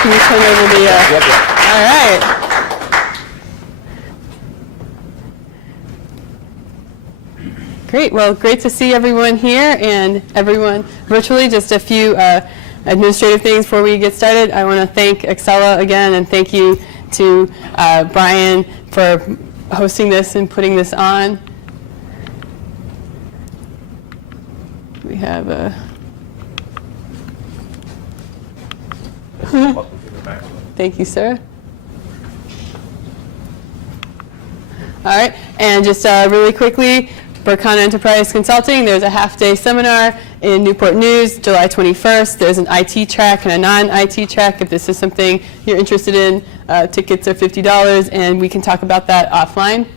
can you turn over the, Yep. all right. Great, well, great to see everyone here and everyone virtually. Just a few administrative things before we get started. I want to thank Excella again, and thank you to Brian for hosting this and putting this on. We have a thank you, sir. All right, and just really quickly, Berkana Enterprise Consulting, there's a half-day seminar in Newport News, July 21st. There's an IT track and a non-IT track. If this is something you're interested in, tickets are $50, and we can talk about that offline.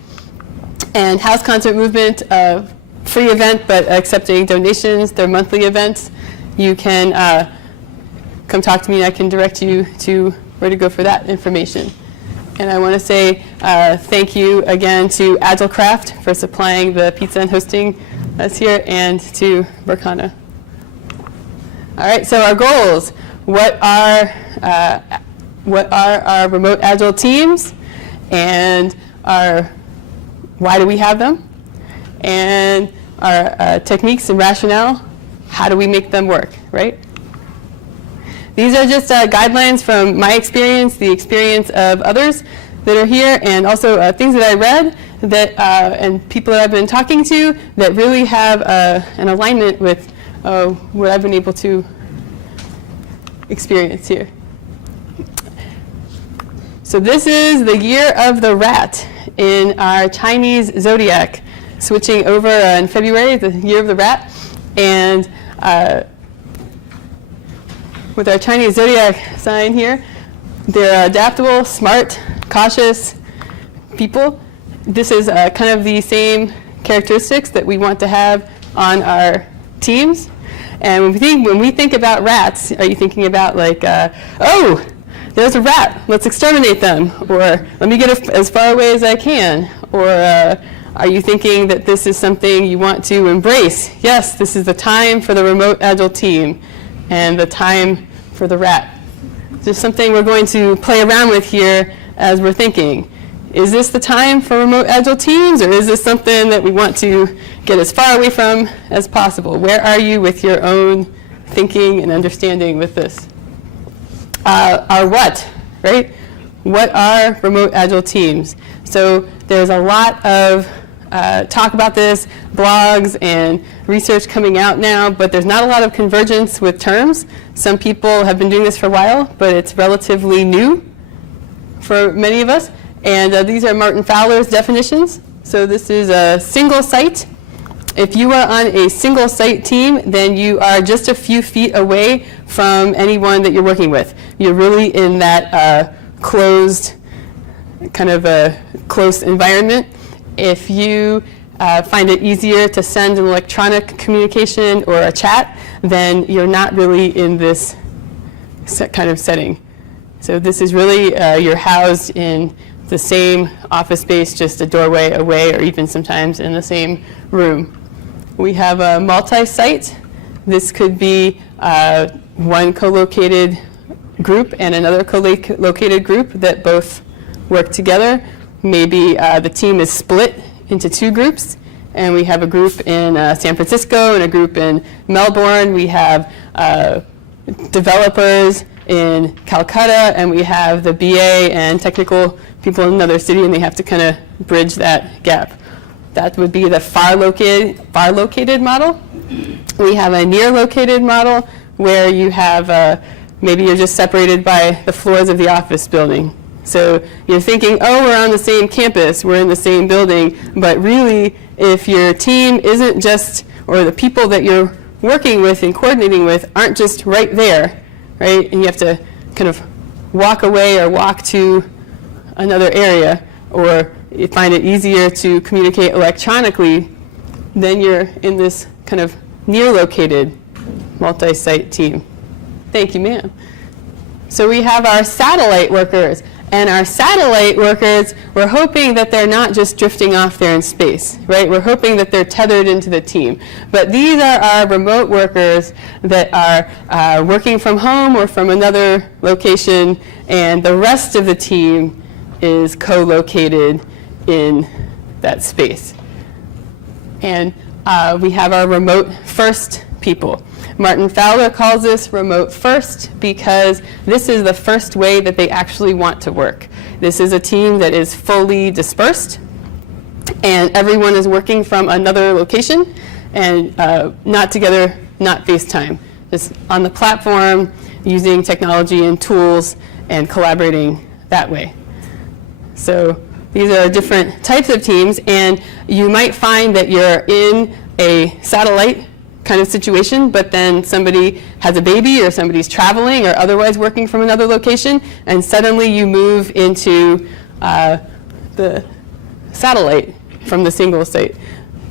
And House Concert Movement, free event, but accepting donations. They're monthly events. You can come talk to me, and I can direct you to where to go for that information. And I want to say thank you again to AgileCraft for supplying the pizza and hosting us here, and to Berkana. All right, so our goals. What are our remote agile teams, and why do we have them? And our techniques and rationale, how do we make them work, right? These are just guidelines from my experience, the experience of others that are here, and also things that I read that, and people that I've been talking to that really have an alignment with what I've been able to experience here. So this is the year of the rat in our Chinese zodiac, switching over in February, the year of the rat. And with our Chinese zodiac sign here, they're adaptable, smart, cautious people. This is kind of the same characteristics that we want to have on our teams. And when we think about rats, are you thinking about like, oh, there's a rat, let's exterminate them, or let me get as far away as I can, or are you thinking that this is something you want to embrace? Yes, this is the time for the remote agile team, and the time for the rat. There's something we're going to play around with here as we're thinking. Is this the time for remote agile teams, or is this something that we want to get as far away from as possible? Where are you with your own thinking and understanding with this? Our what, right? What are remote agile teams? So there's a lot of talk about this, blogs and research coming out now, but there's not a lot of convergence with terms. Some people have been doing this for a while, but it's relatively new for many of us. And these are Martin Fowler's definitions. So this is a single site. If you are on a single site team, then you are just a few feet away from anyone that you're working with. You're really in that closed, kind of a close environment. If you find it easier to send an electronic communication or a chat, then you're not really in this kind of setting. So this is really, you're housed in the same office space, just a doorway away, or even sometimes in the same room. We have a multi-site. This could be one co-located group and another co-located group that both work together. Maybe the team is split into two groups, and we have a group in San Francisco and a group in Melbourne. We have developers in Calcutta, and we have the BA and technical people in another city, and they have to kind of bridge that gap. That would be the far located model. We have a near located model where you have maybe you're just separated by the floors of the office building. So you're thinking, oh, we're on the same campus, we're in the same building, but really if your team isn't just, or the people that you're working with and coordinating with aren't just right there, right? And you have to kind of walk away or walk to another area, or you find it easier to communicate electronically, then you're in this kind of near located multi-site team. Thank you, ma'am. So we have our satellite workers. And our satellite workers, we're hoping that they're not just drifting off there in space, right? We're hoping that they're tethered into the team. But these are our remote workers that are working from home or from another location, and the rest of the team is co-located in that space. And we have our remote first people. Martin Fowler calls this remote first because this is the first way that they actually want to work. This is a team that is fully dispersed, and everyone is working from another location and not together, not FaceTime, just on the platform using technology and tools and collaborating that way. So these are different types of teams, and you might find that you're in a satellite kind of situation, but then somebody has a baby or somebody's traveling or otherwise working from another location, and suddenly you move into the satellite from the single site.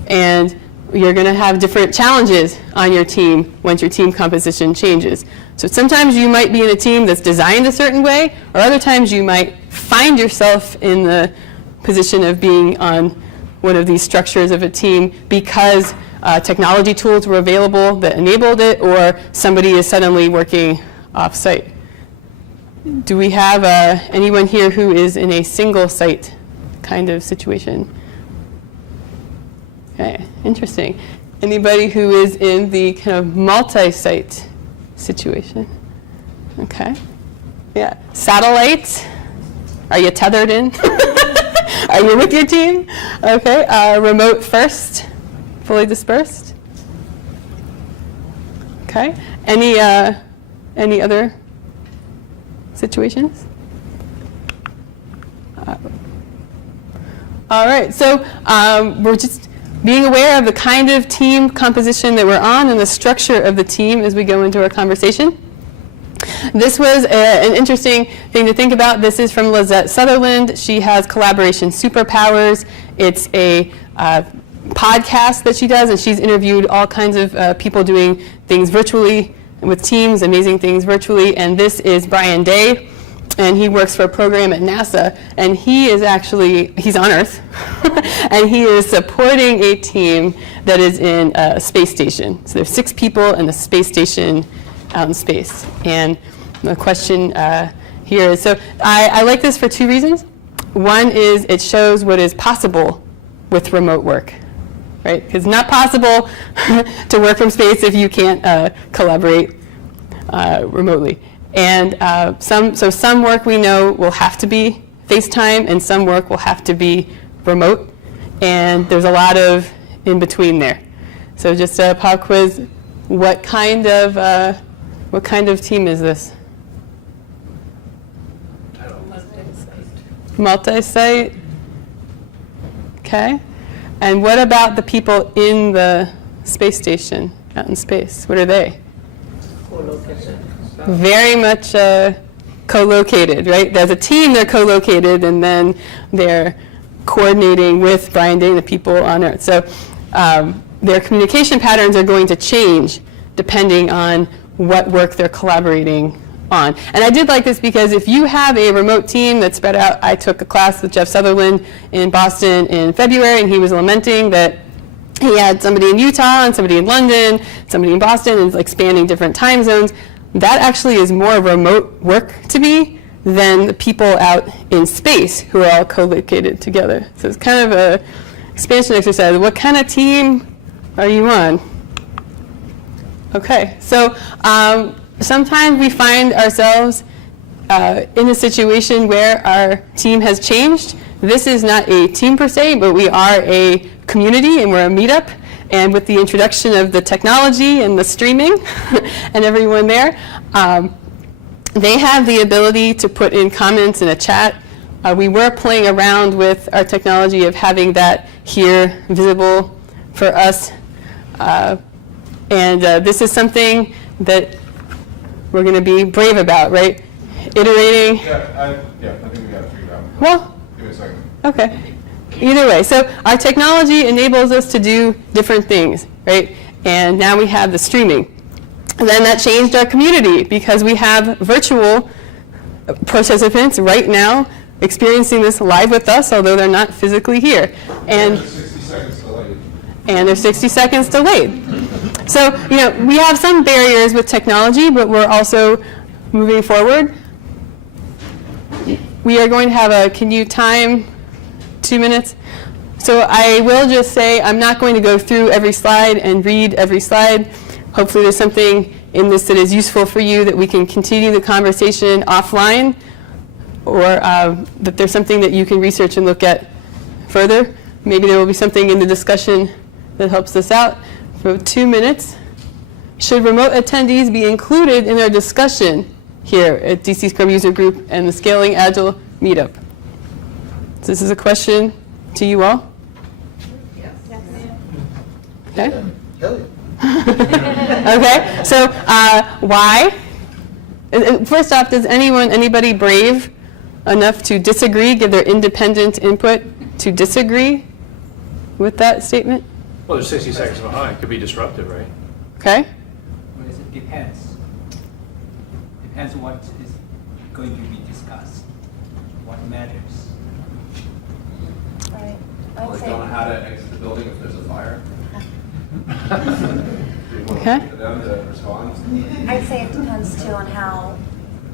And you're going to have different challenges on your team once your team composition changes. So sometimes you might be in a team that's designed a certain way, or other times you might find yourself in the position of being on one of these structures of a team because technology tools were available that enabled it, or somebody is suddenly working off-site. Do we have anyone here who is in a single site kind of situation? Okay, interesting. Anybody who is in the kind of multi-site situation? Okay. Yeah. Satellite? Are you tethered in? Are you with your team? Okay. Remote first? Fully dispersed? Okay. Any other situations? All right. So we're just being aware of the kind of team composition that we're on and the structure of the team as we go into our conversation. This was an interesting thing to think about. This is from Lizette Sutherland. She has Collaboration Superpowers. It's a podcast that she does, and she's interviewed all kinds of people doing things virtually with teams, amazing things virtually. And this is Brian Day, and he works for a program at NASA, and he is actually, he's on Earth, and he is supporting a team that is in a space station. So there's 6 people in a space station out in space. And the question here is, so I like this for 2 reasons. One is it shows what is possible with remote work, right? It's not possible to work from space if you can't collaborate remotely. And some work we know will have to be FaceTime, and some work will have to be remote. And there's a lot of in between there. So just a pop quiz: what kind of team is this? Multi-site. Okay. And what about the people in the space station out in space? What are they? Co-location. Very much co-located, right? There's a team, they're co-located, and then they're coordinating with Brian Day and the people on Earth. So their communication patterns are going to change depending on what work they're collaborating on. And I did like this because if you have a remote team that's spread out, I took a class with Jeff Sutherland in Boston in February, and he was lamenting that he had somebody in Utah and somebody in London, somebody in Boston, and like spanning different time zones. That actually is more remote work to me than the people out in space who are all co-located together. So it's kind of a expansion exercise. What kind of team are you on? Okay, so sometimes we find ourselves in a situation where our team has changed. This is not a team per se, but we are a community and we're a meetup. And with the introduction of the technology and the streaming and everyone there, they have the ability to put in comments in a chat. We were playing around with our technology of having that here visible for us. And this is something that we're going to be brave about, right? Iterating. I think we got it figured out. Well, give me a second. Okay. Either way, so our technology enables us to do different things, right? And now we have the streaming. And then that changed our community because we have virtual participants right now experiencing this live with us, although they're not physically here. And 60 seconds delayed. and they're 60 seconds delayed. So, we have some barriers with technology, but we're also moving forward. We are going to have can you time 2 minutes? So I will just say I'm not going to go through every slide and read every slide. Hopefully there's something in this that is useful for you that we can continue the conversation offline, or that there's something that you can research and look at further. Maybe there will be something in the discussion that helps us out. For 2 minutes, should remote attendees be included in our discussion here at DC Scrum User Group and the Scaling Agile Meetup? So this is a question to you all. Yes. Okay. Hell yeah. Okay. So why? And first off, does anybody brave enough to disagree, give their independent input to disagree with that statement? Well, there's 60 seconds behind. It could be disruptive, right? Okay. Well, it depends. Depends what is going to be discussed, what matters. Right. I would Like, say, don't know how to exit the building if there's a fire. Okay. For them to respond. I'd say it depends too on how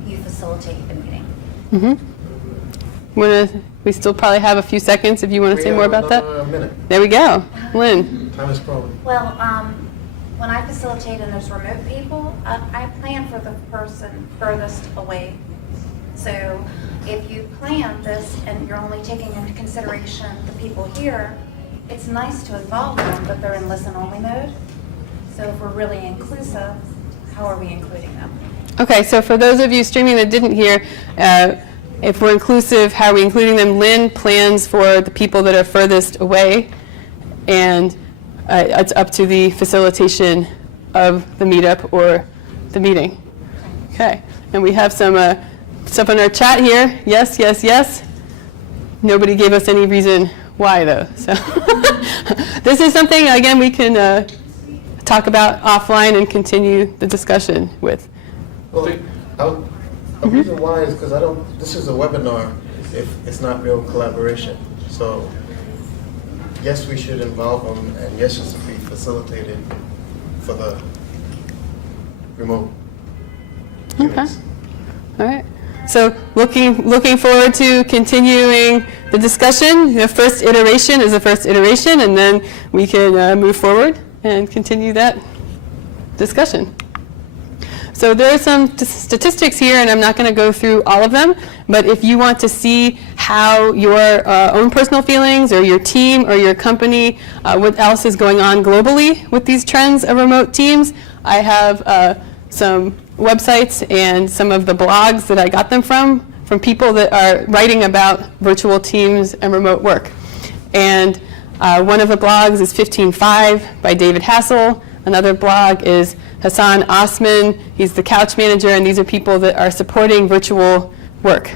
you facilitate the meeting. We still probably have a few seconds if you want to say more about that. A minute. There we go. Lynn. Time is problem. Well, when I facilitate and there's remote people, I plan for the person furthest away. So if you plan this and you're only taking into consideration the people here, it's nice to involve them, but they're in listen-only mode. So if we're really inclusive, how are we including them? Okay, so for those of you streaming that didn't hear, if we're inclusive, how are we including them? Lynn plans for the people that are furthest away, and it's up to the facilitation of the meetup or the meeting. Okay, and we have some stuff in our chat here. Yes, yes, yes. Nobody gave us any reason why, though. So this is something, again, we can talk about offline and continue the discussion with. Well, a reason why is because this is a webinar if it's not real collaboration. So yes, we should involve them, and yes, it should be facilitated for the remote Okay. units. All right. So looking forward to continuing the discussion. The first iteration is the first iteration, and then we can move forward and continue that discussion. So there are some statistics here, and I'm not going to go through all of them, but if you want to see how your own personal feelings or your team or your company, what else is going on globally with these trends of remote teams, I have some websites and some of the blogs that I got them from people that are writing about virtual teams and remote work. And one of the blogs is 15.5 by David Hassel. Another blog is Hassan Osman. He's the couch manager, and these are people that are supporting virtual work.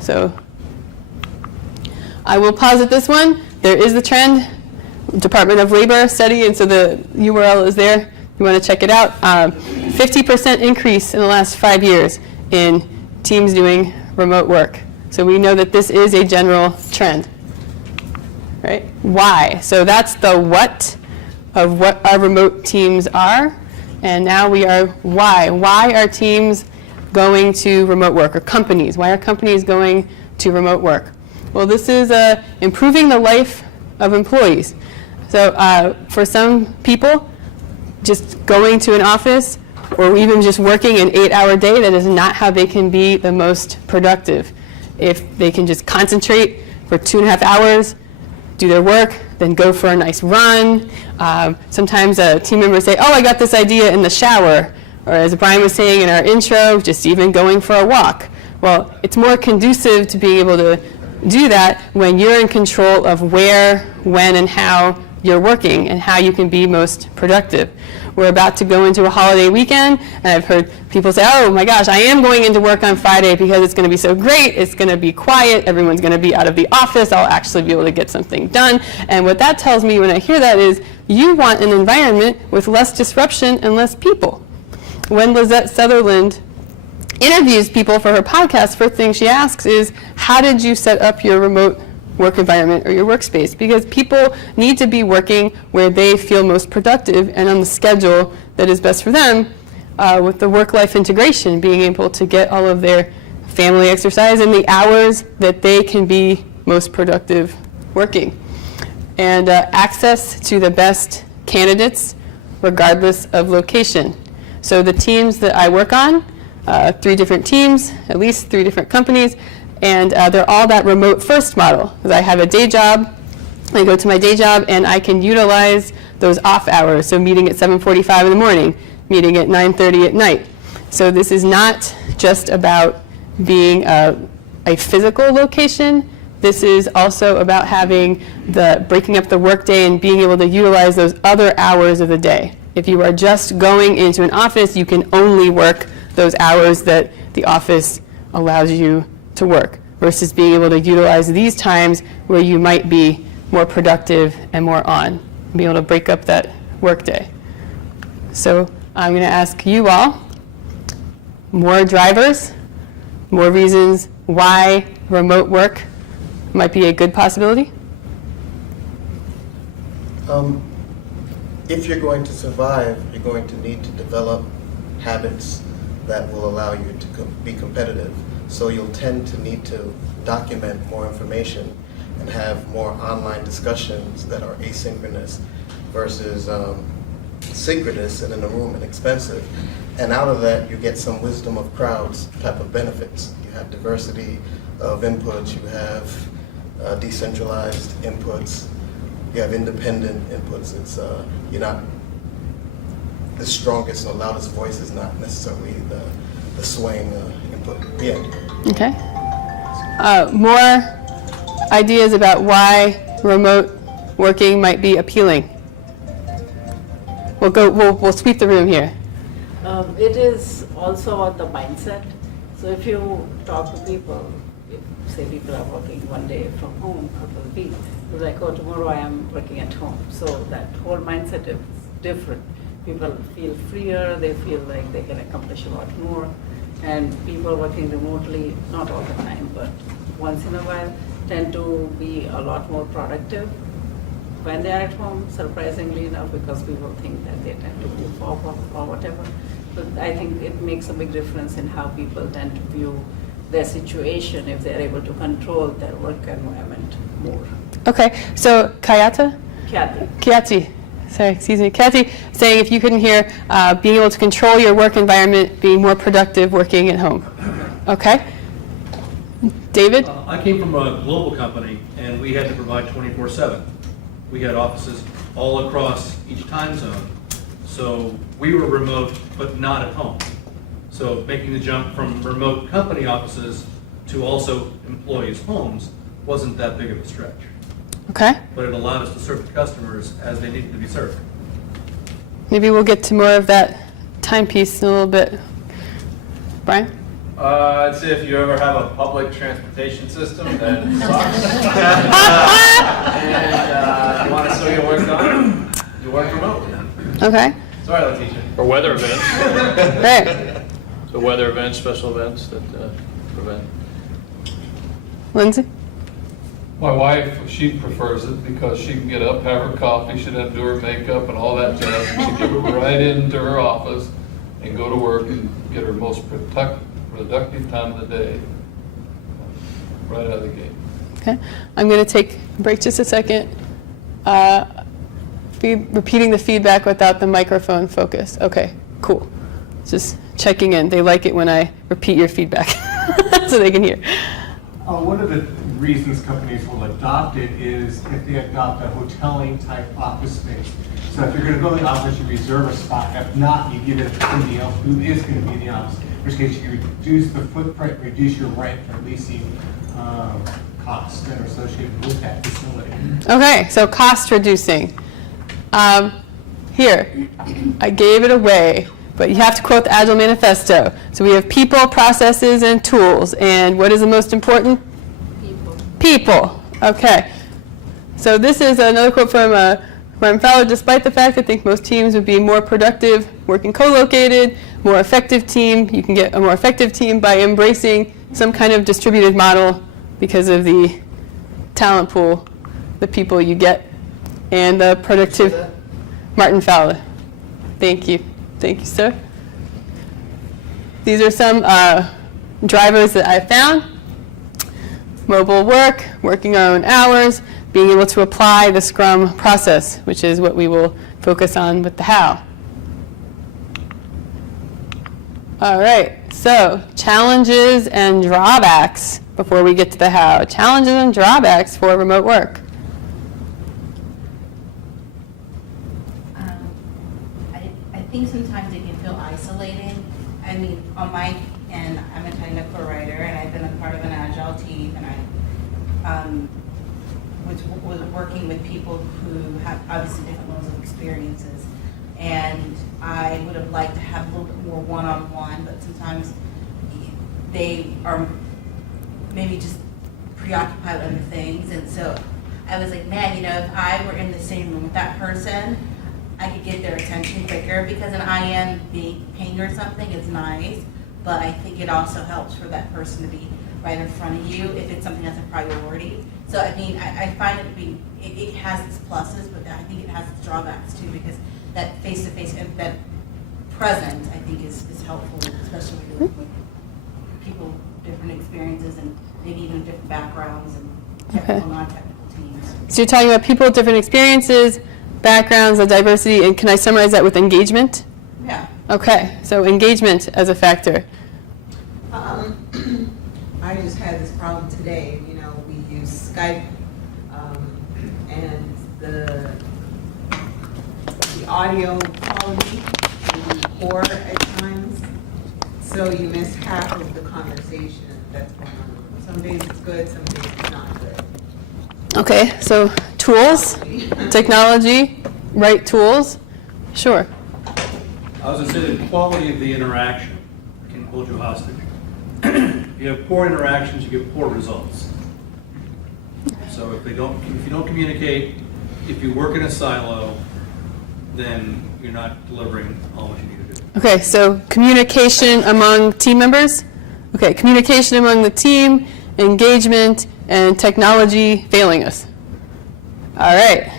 So I will pause at this one. There is the trend, Department of Labor study, and so the URL is there. You want to check it out. 50% increase in the last 5 years in teams doing remote work. So we know that this is a general trend. Right? Why? So that's the what of what our remote teams are. And now we are why. Why are teams going to remote work, or companies? Why are companies going to remote work? Well, this is improving the life of employees. So for some people, just going to an office or even just working an 8-hour day, that is not how they can be the most productive. If they can just concentrate for 2.5 hours, do their work, then go for a nice run. Sometimes team members say, oh, I got this idea in the shower. Or as Brian was saying in our intro, just even going for a walk. Well, it's more conducive to being able to do that when you're in control of where, when, and how you're working and how you can be most productive. We're about to go into a holiday weekend, and I've heard people say, oh my gosh, I am going into work on Friday because it's going to be so great, it's going to be quiet, everyone's going to be out of the office, I'll actually be able to get something done. And what that tells me when I hear that is you want an environment with less disruption and less people. When Lizette Sutherland interviews people for her podcast, first thing she asks is, how did you set up your remote work environment or your workspace? Because people need to be working where they feel most productive and on the schedule that is best for them, with the work-life integration, being able to get all of their family exercise in the hours that they can be most productive working. And access to the best candidates regardless of location. So the teams that I work on, 3 different teams, at least 3 different companies, and they're all that remote first model. Because I have a day job, I go to my day job, and I can utilize those off hours, so meeting at 7:45 in the morning, meeting at 9:30 at night. So this is not just about being a physical location. This is also about having breaking up the workday and being able to utilize those other hours of the day. If you are just going into an office, you can only work those hours that the office allows you to work, versus being able to utilize these times where you might be more productive and more on, be able to break up that workday. So I'm going to ask you all, more drivers, more reasons why remote work might be a good possibility? If you're going to survive, you're going to need to develop habits that will allow you to be competitive. So you'll tend to need to document more information and have more online discussions that are asynchronous versus synchronous and in a room and expensive. And out of that, you get some wisdom of crowds type of benefits. You have diversity of inputs, you have decentralized inputs, you have independent inputs. It's you're not the strongest or loudest voice is not necessarily the swaying input. Yeah. Okay. More ideas about why remote working might be appealing. We'll sweep the room here. It is also about the mindset. So if you talk to people, if say people are working one day from home out of the week, they're like, oh, tomorrow I am working at home. So that whole mindset is different. People feel freer, they feel like they can accomplish a lot more. And people working remotely, not all the time, but once in a while, tend to be a lot more productive when they're at home, surprisingly enough, because people think that they tend to move forward or whatever. But I think it makes a big difference in how people tend to view their situation if they're able to control their work environment more. Okay, so Kathy, saying if you couldn't hear, being able to control your work environment, being more productive working at home. Okay. David? I came from a global company, and we had to provide 24/7. We had offices all across each time zone. So we were remote, but not at home. So making the jump from remote company offices to also employees' homes wasn't that big of a stretch. Okay. But it allowed us to serve the customers as they needed to be served. Maybe we'll get to more of that timepiece in a little bit. Brian? I'd say if you ever have a public transportation system that sucks, and you want to still get work done, you work remotely. Okay. Sorry, Letitia. Or weather events. Right. So weather events, special events that prevent. Lindsay? My wife, she prefers it because she can get up, have her coffee, she doesn't do her makeup and all that jazz. She can go right into her office and go to work and get her most productive time of the day right out of the gate. Okay. I'm going to take a break just a second. Repeating the feedback without the microphone focus. Okay, cool. Just checking in. They like it when I repeat your feedback so they can hear. One of the reasons companies will adopt it is if they adopt a hoteling type office space. So if you're going to go to the office, you reserve a spot. If not, you give it to somebody else who is going to be in the office. In which case, you reduce the footprint, reduce your rent for leasing costs that are associated with that facility. Okay, so cost reducing. Here, I gave it away, but you have to quote the Agile Manifesto. So we have people, processes, and tools. And what is the most important? People. People. Okay. So this is another quote from Fowler. Despite the fact I think most teams would be more productive working co-located, more effective team. You can get a more effective team by embracing some kind of distributed model because of the talent pool, the people you get, and the productive. Martin Fowler. Thank you. Thank you, sir. These are some drivers that I found. Mobile work, working our own hours, being able to apply the Scrum process, which is what we will focus on with the how. All right, so challenges and drawbacks before we get to the how. Challenges and drawbacks for remote work. I think sometimes it can feel isolating. I mean, on my end, I'm a technical writer, and I've been a part of an agile team, and I was working with people who have obviously different levels of experiences. And I would have liked to have a little bit more one-on-one, but sometimes they are maybe just preoccupied with other things. And so I was like, man, if I were in the same room with that person, I could get their attention quicker, because an IM being pinged or something is nice, but I think it also helps for that person to be right in front of you if it's something that's a priority. So I mean, I find it has its pluses, but I think it has its drawbacks too, because that face-to-face, that present, I think is helpful, especially with people, different experiences, and maybe even different backgrounds, and technical, non-technical teams. So you're talking about people with different experiences, backgrounds, the diversity, and can I summarize that with engagement? Yeah. Okay, so engagement as a factor. I just had this problem today. We use Skype, and the audio quality can be poor at times, so you miss half of the conversation that's going on. Some days it's good, some days it's not good. Okay, so tools, technology, right tools, sure. I was going to say the quality of the interaction can hold you hostage. If you have poor interactions, you get poor results. So if you don't communicate, if you work in a silo, then you're not delivering all what you need to do. Okay, so communication among team members. Okay, communication among the team, engagement, and technology failing us. All right.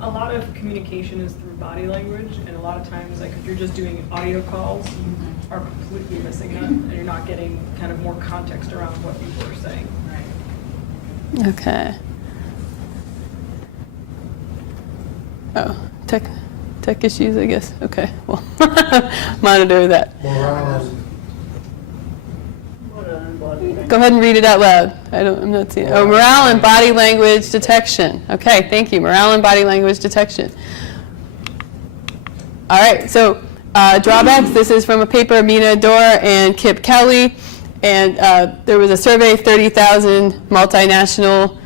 A lot of communication is through body language, and a lot of times, like if you're just doing audio calls, you are completely missing that, and you're not getting kind of more context around what people are saying. Right. Okay. Oh, tech issues, I guess. Okay, well, monitor that. Go ahead and read it out loud. I'm not seeing it. Oh, morale and body language detection. Okay, thank you. Morale and body language detection. All right, so drawbacks. This is from a paper, Mina Dor and Kip Kelly. And there was a survey, 30,000 multinational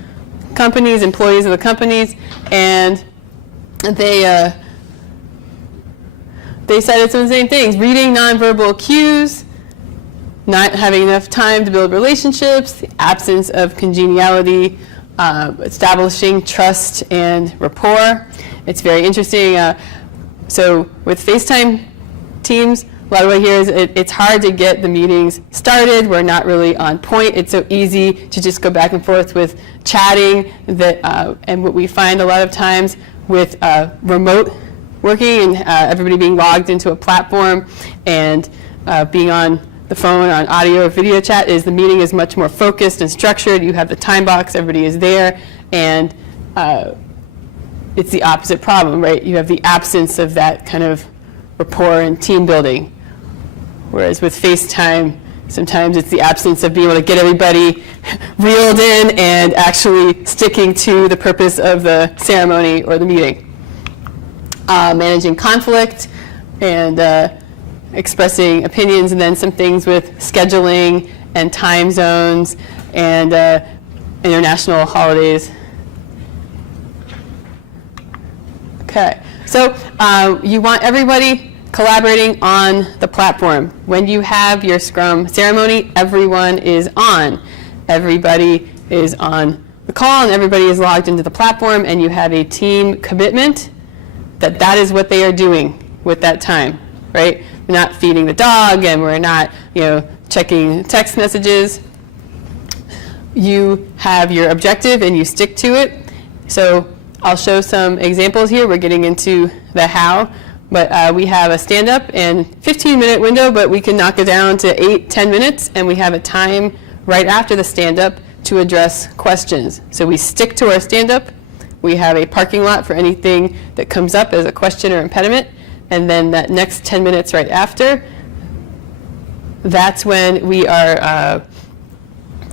companies, employees of the companies, and they cited some of the same things: reading nonverbal cues, not having enough time to build relationships, the absence of congeniality, establishing trust and rapport. It's very interesting. So with FaceTime teams, a lot of what I hear is it's hard to get the meetings started. We're not really on point. It's so easy to just go back and forth with chatting. And what we find a lot of times with remote working and everybody being logged into a platform and being on the phone, on audio or video chat, is the meeting is much more focused and structured. You have the time box, everybody is there, and it's the opposite problem, right? You have the absence of that kind of rapport and team building. Whereas with FaceTime, sometimes it's the absence of being able to get everybody reeled in and actually sticking to the purpose of the ceremony or the meeting. Managing conflict and expressing opinions, and then some things with scheduling and time zones and international holidays. Okay, so you want everybody collaborating on the platform. When you have your Scrum ceremony, everyone is on. Everybody is on the call and everybody is logged into the platform, and you have a team commitment that that is what they are doing with that time, right? we're not feeding the dog, and we're not, checking text messages. You have your objective and you stick to it. So I'll show some examples here. We're getting into the how, but we have a stand-up and 15-minute window, but we can knock it down to 8-10 minutes, and we have a time right after the stand-up to address questions. So we stick to our stand-up. We have a parking lot for anything that comes up as a question or impediment, and then that next 10 minutes right after, that's when we are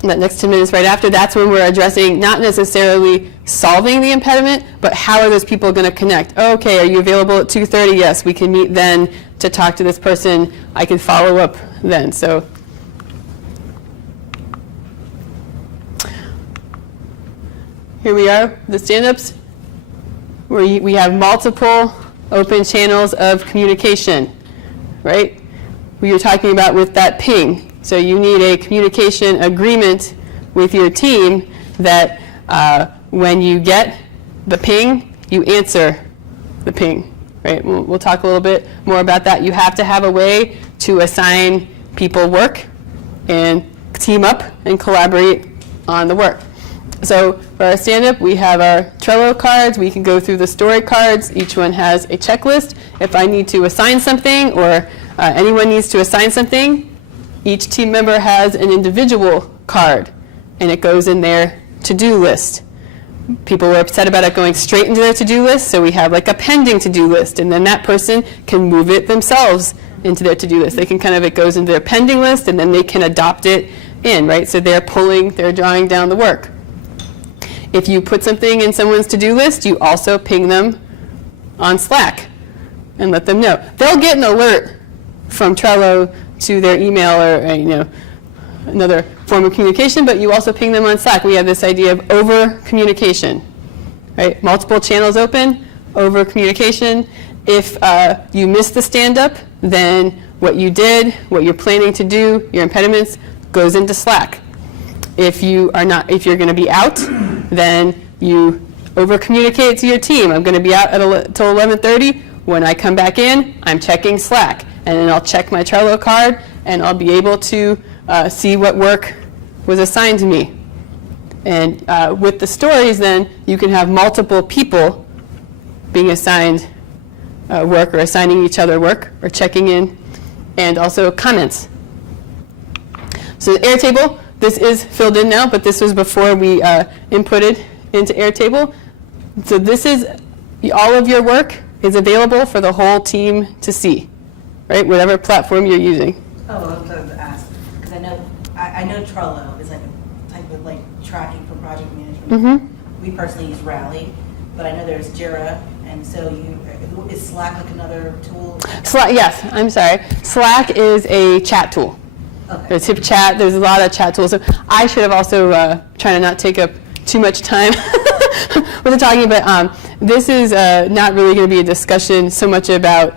that next 10 minutes right after, that's when we're addressing not necessarily solving the impediment, but how are those people going to connect? Okay, are you available at 2:30? Yes, we can meet then to talk to this person. I can follow up then. So here we are, the stand-ups, where we have multiple open channels of communication, right? We were talking about with that ping. So you need a communication agreement with your team that when you get the ping, you answer the ping, right? We'll talk a little bit more about that. You have to have a way to assign people work and team up and collaborate on the work. So for our stand-up, we have our Trello cards. We can go through the story cards. Each one has a checklist. If I need to assign something or anyone needs to assign something, each team member has an individual card, and it goes in their to-do list. People were upset about it going straight into their to-do list, so we have like a pending to-do list, and then that person can move it themselves into their to-do list. They can it goes into their pending list, and then they can adopt it in, right? So they're drawing down the work. If you put something in someone's to-do list, you also ping them on Slack and let them know. They'll get an alert from Trello to their email or another form of communication, but you also ping them on Slack. We have this idea of over communication, right? Multiple channels open, over communication. If you miss the stand-up, then what you did, what you're planning to do, your impediments, goes into Slack. If you're going to be out, then you over communicate to your team. I'm going to be out till 11:30. When I come back in, I'm checking Slack. And then I'll check my Trello card, and I'll be able to see what work was assigned to me. And with the stories, then, you can have multiple people being assigned work or assigning each other work or checking in, and also comments. So the Airtable, this is filled in now, but this was before we inputted into Airtable. So this is, all of your work is available for the whole team to see. Right, whatever platform you're using. Oh, I was going to ask, because I know Trello is like a type of tracking for project management. Mm-hmm. We personally use Rally, but I know there's Jira, and so is Slack like another tool? Slack, yes, I'm sorry. Slack is a chat tool. Okay. There's HipChat, there's a lot of chat tools. So I should have also, trying to not take up too much time with the talking, but this is not really going to be a discussion so much about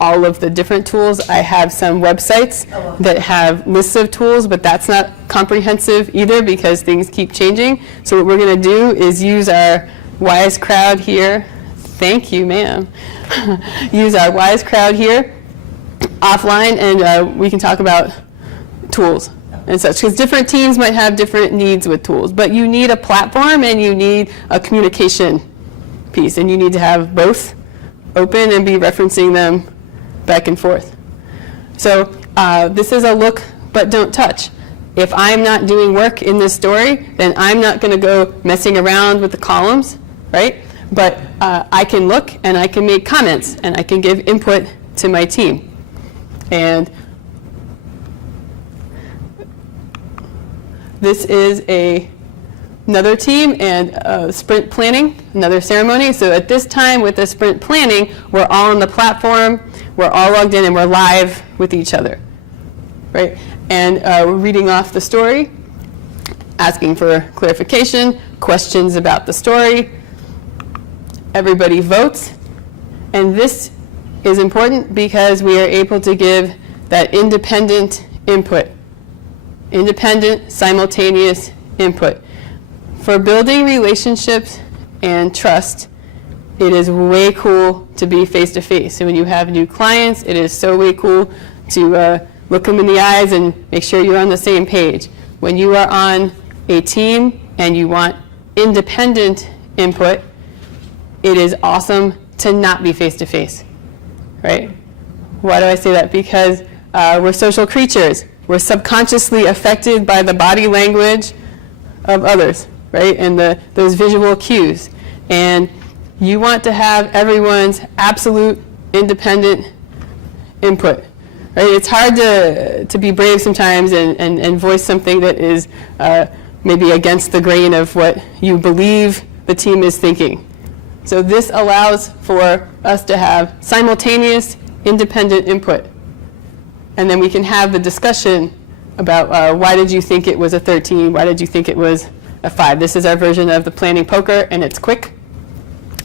all of the different tools. I have some websites that have lists of tools, but that's not comprehensive either because things keep changing. So what we're going to do is use our Wise Crowd here. Thank you, ma'am. Use our Wise Crowd here offline, and we can talk about tools and such, because different teams might have different needs with tools, but you need a platform and you need a communication piece, and you need to have both open and be referencing them back and forth. So this is a look but don't touch. If I'm not doing work in this story, then I'm not going to go messing around with the columns, right? But I can look and I can make comments and I can give input to my team. And this is another team and sprint planning, another ceremony. So at this time with the sprint planning, we're all on the platform, we're all logged in, and we're live with each other, right? And we're reading off the story, asking for clarification, questions about the story. Everybody votes. And this is important because we are able to give that independent input. Independent, simultaneous input. For building relationships and trust, it is way cool to be face-to-face. And when you have new clients, it is so way cool to look them in the eyes and make sure you're on the same page. When you are on a team and you want independent input, it is awesome to not be face-to-face, right? Why do I say that? Because we're social creatures. We're subconsciously affected by the body language of others, right? And those visual cues. And you want to have everyone's absolute independent input, right? It's hard to be brave sometimes and voice something that is maybe against the grain of what you believe the team is thinking. So this allows for us to have simultaneous independent input. And then we can have the discussion about why did you think it was a 13? Why did you think it was a 5? This is our version of the planning poker, and it's quick.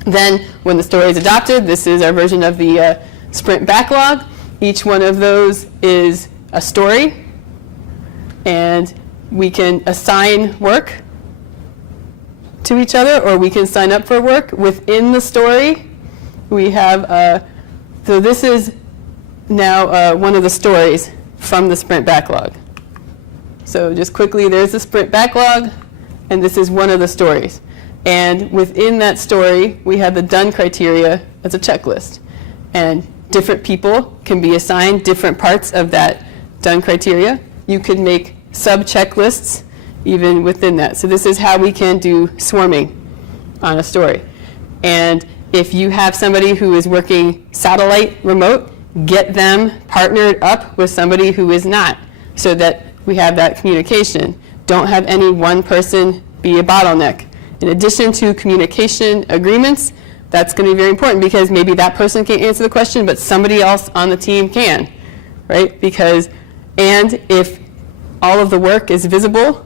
Then when the story is adopted, this is our version of the sprint backlog. Each one of those is a story, and we can assign work to each other, or we can sign up for work within the story. We have, so this is now one of the stories from the sprint backlog. So just quickly, there's the sprint backlog, and this is one of the stories. And within that story, we have the done criteria as a checklist. And different people can be assigned different parts of that done criteria. You could make sub-checklists even within that. So this is how we can do swarming on a story. And if you have somebody who is working satellite remote, get them partnered up with somebody who is not, so that we have that communication. Don't have any one person be a bottleneck. In addition to communication agreements, that's going to be very important, because maybe that person can't answer the question, but somebody else on the team can, right? Because, and if all of the work is visible,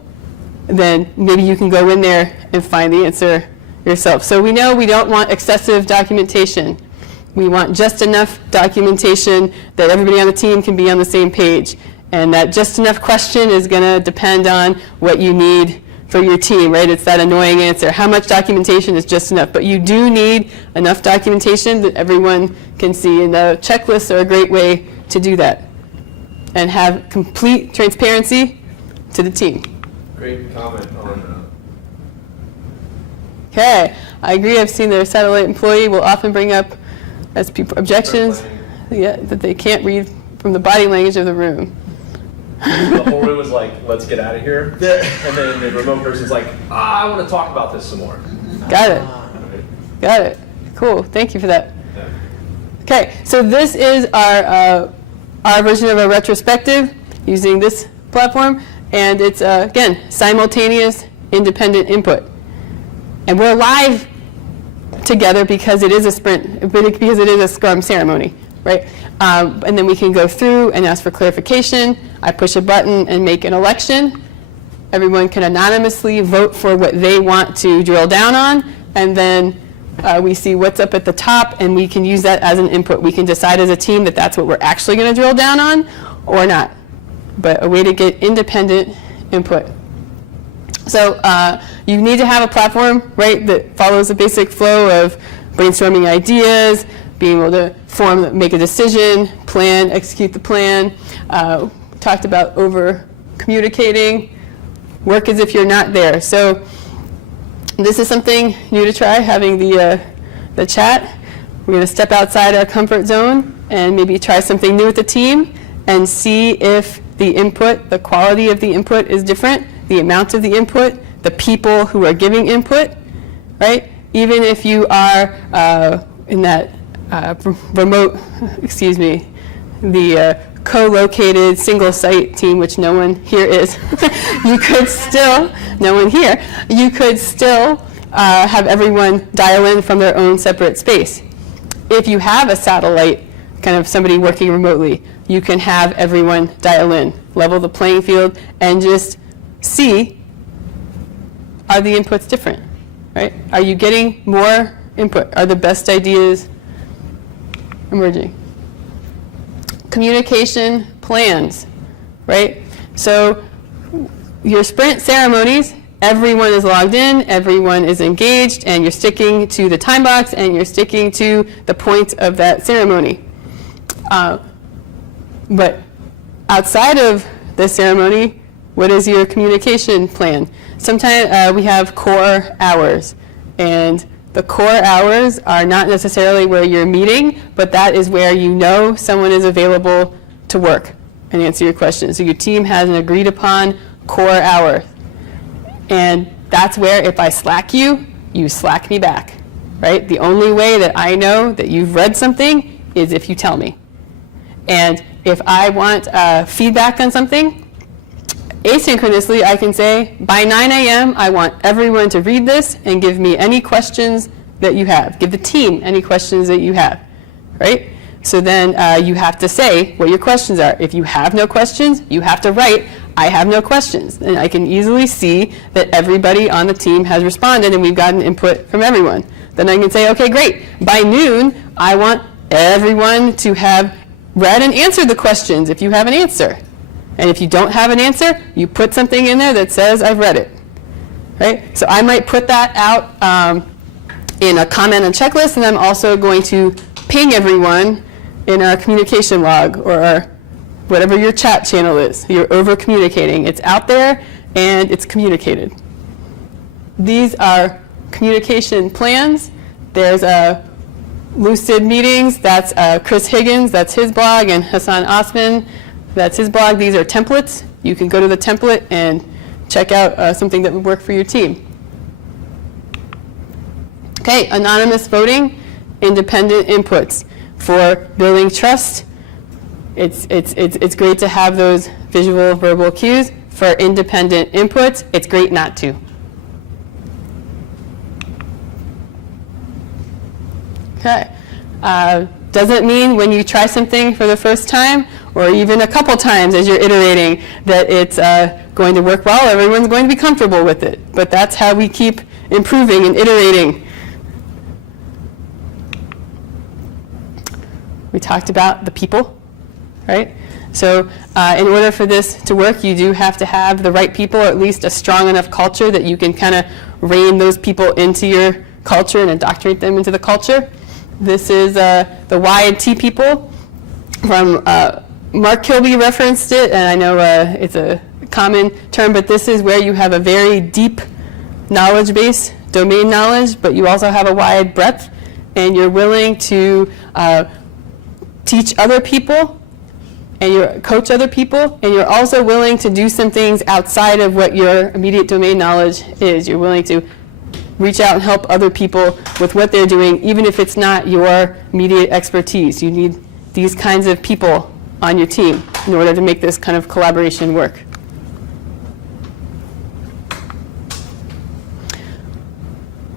then maybe you can go in there and find the answer yourself. So we know we don't want excessive documentation. We want just enough documentation that everybody on the team can be on the same page. And that just enough question is going to depend on what you need for your team, right? It's that annoying answer. How much documentation is just enough? But you do need enough documentation that everyone can see. And the checklists are a great way to do that and have complete transparency to the team. Great comment on Okay, I agree. I've seen their satellite employee will often bring up as people objections, yeah, that they can't read from the body language of the room. the whole room was like, let's get out of here. And then the remote person's like, I want to talk about this some more. Got it. Got it. Cool. Thank you for that. Yeah. Okay, so this is our version of a retrospective using this platform, and it's again simultaneous independent input. And we're live together because it is a sprint, because it is a Scrum ceremony, right? And then we can go through and ask for clarification. I push a button and make an election. Everyone can anonymously vote for what they want to drill down on, and then we see what's up at the top, and we can use that as an input. We can decide as a team that that's what we're actually going to drill down on or not, but a way to get independent input. So you need to have a platform, right, that follows the basic flow of brainstorming ideas, being able to make a decision, plan, execute the plan. Talked about over communicating, work as if you're not there. So this is something new to try, having the chat. We're going to step outside our comfort zone and maybe try something new with the team and see if the input, the quality of the input is different, the amount of the input, the people who are giving input, right? Even if you are in that remote, the co-located single site team, which no one here is, you could still, no one here, you could still have everyone dial in from their own separate space. If you have a satellite, kind of somebody working remotely, you can have everyone dial in, level the playing field, and just see, are the inputs different, right? Are you getting more input? Are the best ideas emerging? Communication plans, right? So your sprint ceremonies everyone is logged in, everyone is engaged, and you're sticking to the time box, and you're sticking to the point of that ceremony. But outside of the ceremony, what is your communication plan? Sometimes we have core hours, and the core hours are not necessarily where you're meeting, but that is where you know someone is available to work and answer your questions. So your team has an agreed upon core hour. And that's where if I Slack you, you Slack me back, right? The only way that I know that you've read something is if you tell me. And if I want feedback on something, asynchronously I can say, by 9 a.m. I want everyone to read this and give me any questions that you have. Give the team any questions that you have, right? So then you have to say what your questions are. If you have no questions, you have to write, I have no questions. And I can easily see that everybody on the team has responded and we've gotten input from everyone. Then I can say, okay, great. By noon, I want everyone to have read and answered the questions if you have an answer. And if you don't have an answer, you put something in there that says, I've read it, right? So I might put that out in a comment and checklist, and I'm also going to ping everyone in our communication log or whatever your chat channel is. You're over communicating. It's out there and it's communicated. These are communication plans. There's Lucid Meetings. That's Chris Higgins. That's his blog. And Hassan Osman. That's his blog. These are templates. You can go to the template and check out something that would work for your team. Okay, anonymous voting, independent inputs. For building trust, it's great to have those visual, verbal cues. For independent inputs, it's great not to. Okay. Doesn't mean when you try something for the first time, or even a couple times as you're iterating, that it's going to work well. Everyone's going to be comfortable with it. But that's how we keep improving and iterating. We talked about the people, right? So in order for this to work, you do have to have the right people, or at least a strong enough culture that you can kind of rein those people into your culture and indoctrinate them into the culture. This is the Y and T people. From Mark Kilby referenced it, and I know it's a common term, but this is where you have a very deep knowledge base, domain knowledge, but you also have a wide breadth, and you're willing to teach other people, and you coach other people, and you're also willing to do some things outside of what your immediate domain knowledge is. You're willing to reach out and help other people with what they're doing, even if it's not your immediate expertise. You need these kinds of people on your team in order to make this kind of collaboration work.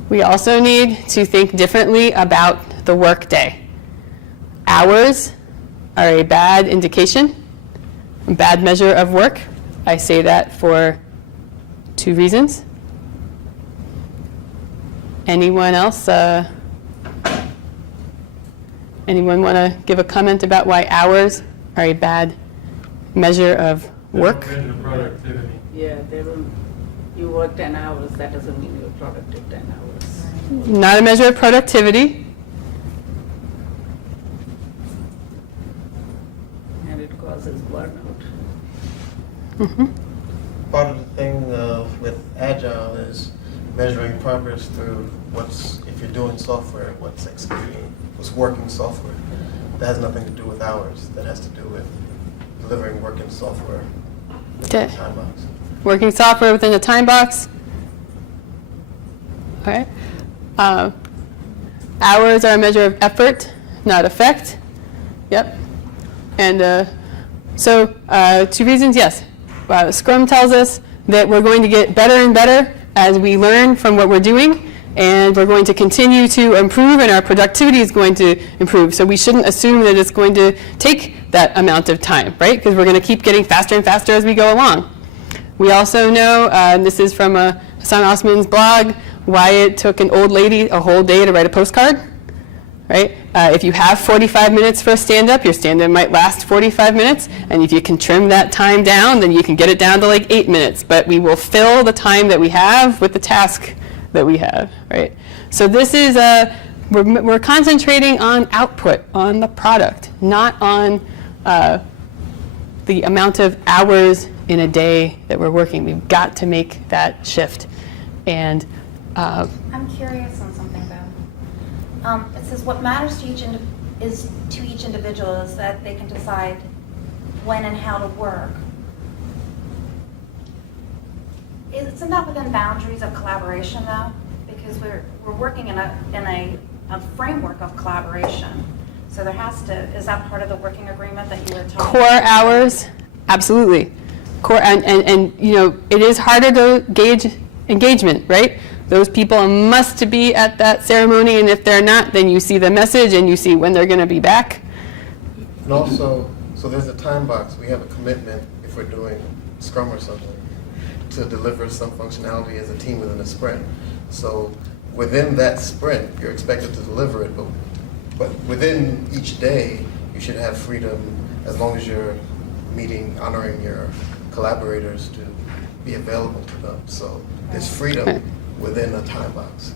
We also need to think differently about the workday. Hours are a bad indication, a bad measure of work. I say that for two reasons. Anyone else? Anyone want to give a comment about why hours are a bad measure of work? Measure productivity. Yeah, you work 10 hours, that doesn't mean you're productive 10 hours. Not a measure of productivity. And it causes burnout. Mm-hmm. Part of the thing with Agile is measuring progress through if you're doing software, what's executing, what's working software. That has nothing to do with hours. That has to do with delivering working software within the time box. Working software within the time box. Okay. Hours are a measure of effort, not effect. Yep. And so two reasons, yes. Scrum tells us that we're going to get better and better as we learn from what we're doing, and we're going to continue to improve, and our productivity is going to improve. So we shouldn't assume that it's going to take that amount of time, right? Because we're going to keep getting faster and faster as we go along. We also know, and this is from Hassan Osman's blog, why it took an old lady a whole day to write a postcard. right? If you have 45 minutes for a stand-up, your stand-up might last 45 minutes, and if you can trim that time down, then you can get it down to like 8 minutes, but we will fill the time that we have with the task that we have, right? So this is, we're concentrating on output, on the product, not on the amount of hours in a day that we're working. We've got to make that shift. And I'm curious on something though. It says what matters to each individual is that they can decide when and how to work. Isn't that within boundaries of collaboration though? Because we're working in a framework of collaboration. So there has to, is that part of the working agreement that you were talking core about? hours, absolutely. Core, and you know, it is harder to gauge engagement, right? Those people must be at that ceremony, and if they're not, then you see the message and you see when they're going to be back. And also, so there's a time box. We have a commitment, if we're doing Scrum or something, to deliver some functionality as a team within a sprint. So within that sprint, you're expected to deliver it, but within each day, you should have freedom as long as you're honoring your collaborators to be available to them. So there's freedom within a time box.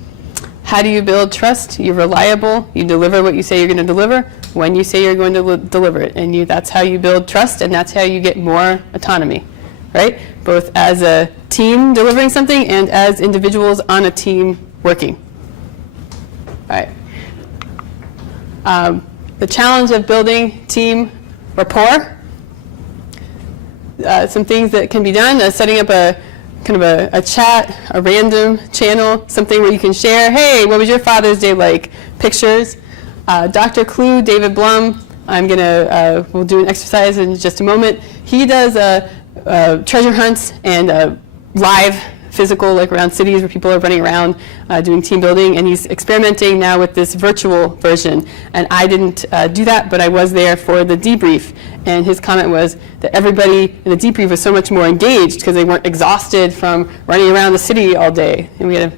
How do you build trust? You're reliable. You deliver what you say you're going to deliver when you say you're going to deliver it. And that's how you build trust, and that's how you get more autonomy, right? Both as a team delivering something and as individuals on a team working. All right. The challenge of building team rapport. Some things that can be done, setting up a kind of a chat, a random channel, something where you can share, hey, what was your Father's Day like? Pictures. Dr. Clue, David Blum, we'll do an exercise in just a moment. He does treasure hunts and live physical, like around cities where people are running around doing team building, and he's experimenting now with this virtual version. And I didn't do that, but I was there for the debrief, and his comment was that everybody in the debrief was so much more engaged because they weren't exhausted from running around the city all day. And we had,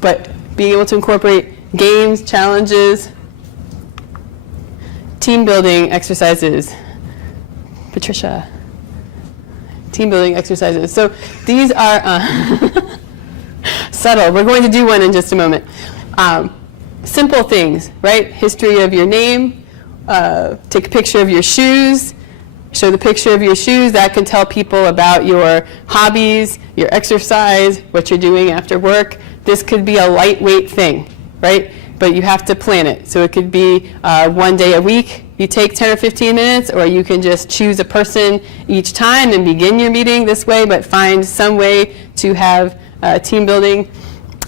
but being able to incorporate games, challenges, team building exercises. Patricia. Team building exercises. So these are subtle. We're going to do one in just a moment. Simple things, right? History of your name. Take a picture of your shoes. Show the picture of your shoes. That can tell people about your hobbies, your exercise, what you're doing after work. This could be a lightweight thing, right? But you have to plan it. So it could be one day a week. You take 10 or 15 minutes, or you can just choose a person each time and begin your meeting this way, but find some way to have team building.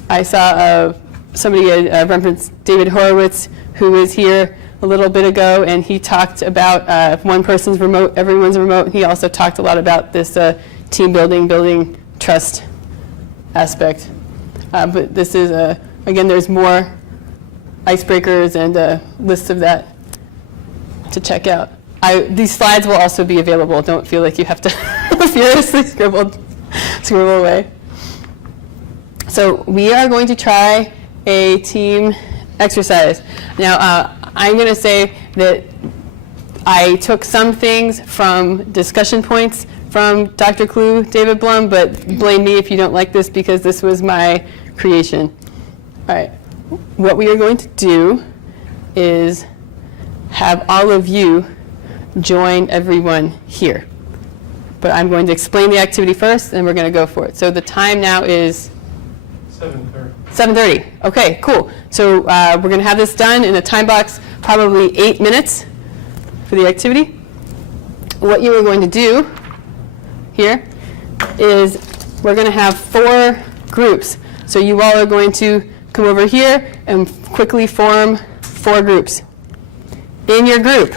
I saw somebody referenced David Horowitz, who was here a little bit ago, and he talked about if one person's remote, everyone's remote. He also talked a lot about this team building trust aspect. But this is, again, there's more icebreakers and lists of that to check out. These slides will also be available. Don't feel like you have to furiously scribble away. So we are going to try a team exercise. Now, I'm going to say that I took some things from discussion points from Dr. Clue, David Blum, but blame me if you don't like this because this was my creation. All right. What we are going to do is have all of you join everyone here. But I'm going to explain the activity first, and we're going to go for it. So the time now is 7:30. 7:30. Okay, cool. So we're going to have this done in a time box, probably 8 minutes for the activity. What you are going to do here is we're going to have 4 groups. So you all are going to come over here and quickly form 4 groups. In your group,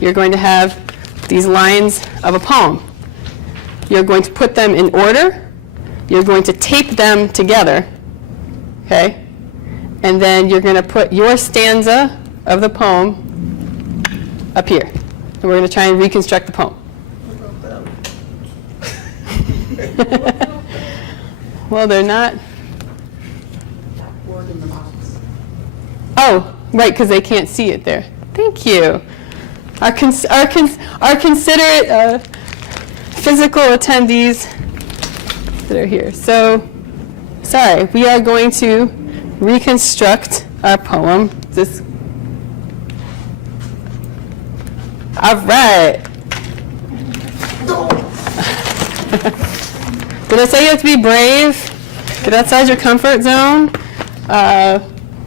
you're going to have these lines of a poem. You're going to put them in order. You're going to tape them together, okay? And then you're going to put your stanza of the poem up here. And we're going to try and reconstruct the poem. Well, they're not. Oh, right, because they can't see it there. Thank you. Our considerate physical attendees that are here. So, sorry, we are going to reconstruct our poem. All right. Did I say you have to be brave? Get outside your comfort zone.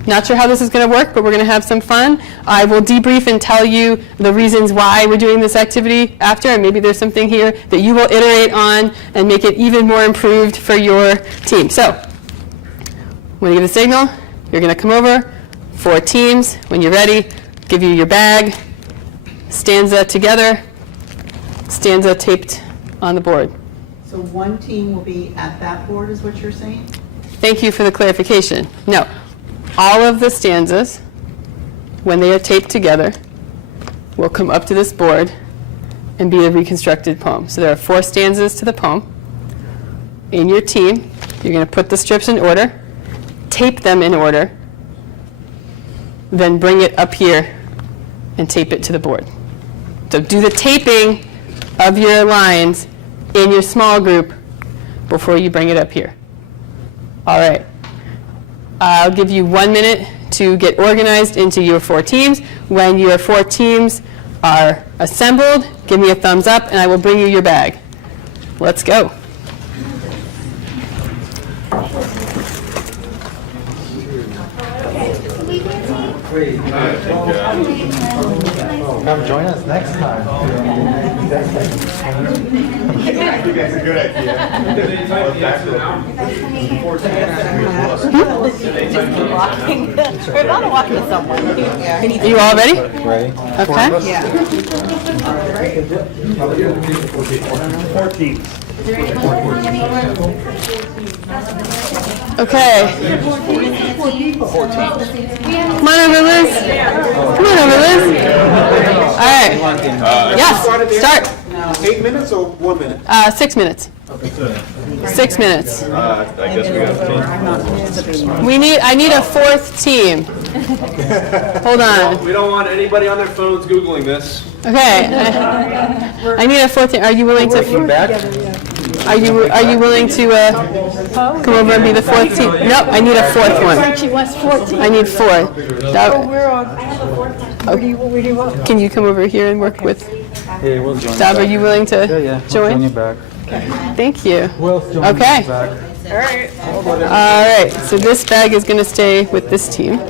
Not sure how this is going to work, but we're going to have some fun. I will debrief and tell you the reasons why we're doing this activity after, and maybe there's something here that you will iterate on and make it even more improved for your team. So, when you give the signal, you're going to come over, 4 teams. When you're ready, give you your bag, stanza together, stanza taped on the board. So one team will be at that board, is what you're saying? Thank you for the clarification. No, all of the stanzas, when they are taped together, will come up to this board and be a reconstructed poem. So there are 4 stanzas to the poem. In your team, you're going to put the strips in order, tape them in order, then bring it up here and tape it to the board. So do the taping of your lines in your small group before you bring it up here. All right. I'll give you 1 minute to get organized into your 4 teams. When your 4 teams are assembled, give me a thumbs up and I will bring you your bag. Let's go. Come join us next time. I think that's a good idea. We're about to walk into someone. Are you all ready? Ready? Okay. Okay. Come on over, Liz. Come on over, Liz. All right. Yes, start. 8 minutes or 1 minute? 6 minutes. 6 minutes. I guess we got I need a 4th team. Hold on. We don't want anybody on their phones Googling this. Okay. I need a 4th team. Are you willing to? Are you willing to come over and be the 4th team? Nope, I need a 4th one. She wants 14. I need 4. We're on. What do you want? Can you come over here and work with? Hey, we'll join Dab, you are back. you willing to Yeah, join? you back. Thank you. We'll join Okay. you back. All right, so this bag is going to stay with this team. All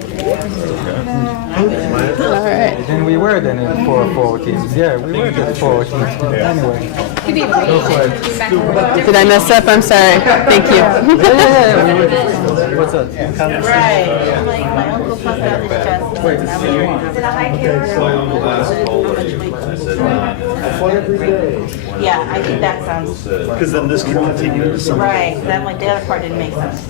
right. Then we were then in 4 teams. Yeah, we were just 4 teams. Anyway. Go for it. Did I mess up? I'm sorry. Thank you. Yeah, we were just, what's up? Right. Like my uncle puffed out his chest. Yeah, I think that sounds. Because then this can continue to some. Right, that like the other part didn't make sense.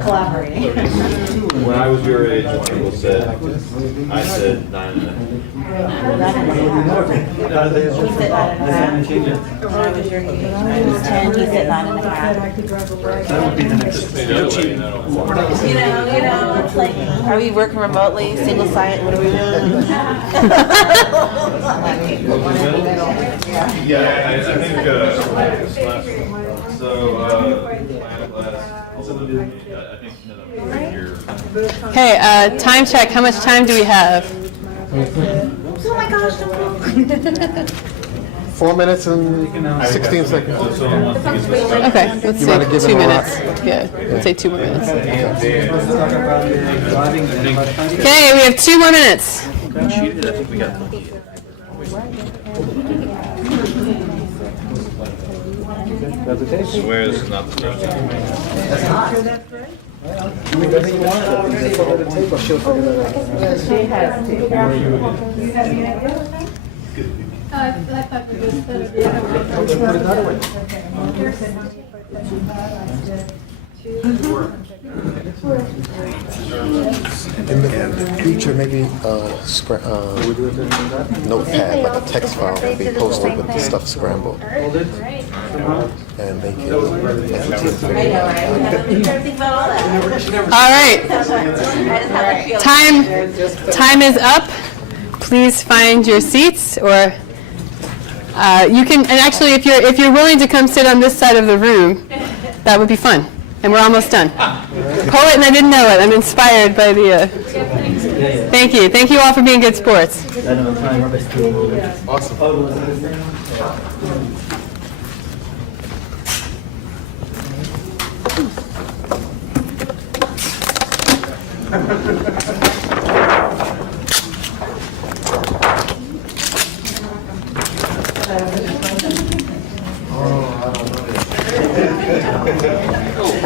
Collaborating. When I was your age, when people said, I said 9 and a half. He said 9 and a half. When I was your age, I was 10, he said 9 and a half. That would be the next. You know, it's like, are we working remotely, single site, what are we doing? Yeah, I think, so, Okay, time check. How much time do we have? Oh my gosh, don't go. 4 minutes and 16 seconds. Okay, let's say 2 minutes. Yeah, let's say 2 more minutes. Okay, we have 2 more minutes. I swear this is not the first time. In the future, maybe notepad, like a text file, can be posted with the stuff scrambled. And they can. All right. Time is up. Please find your seats, or you can. And actually, if you're willing to come sit on this side of the room, that would be fun. And we're almost done. Poet, and I didn't know it. I'm inspired by the. Thank you. Thank you all for being good sports. Awesome.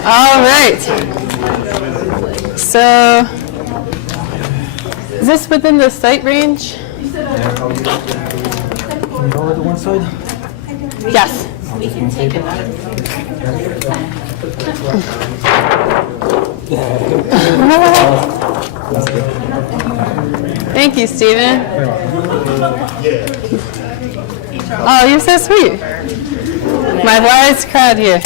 All right. So, is this within the sight range? Can you go to one side? Yes. We can take it out. Thank you, Stephen. Oh, you're so sweet. My wise crowd here.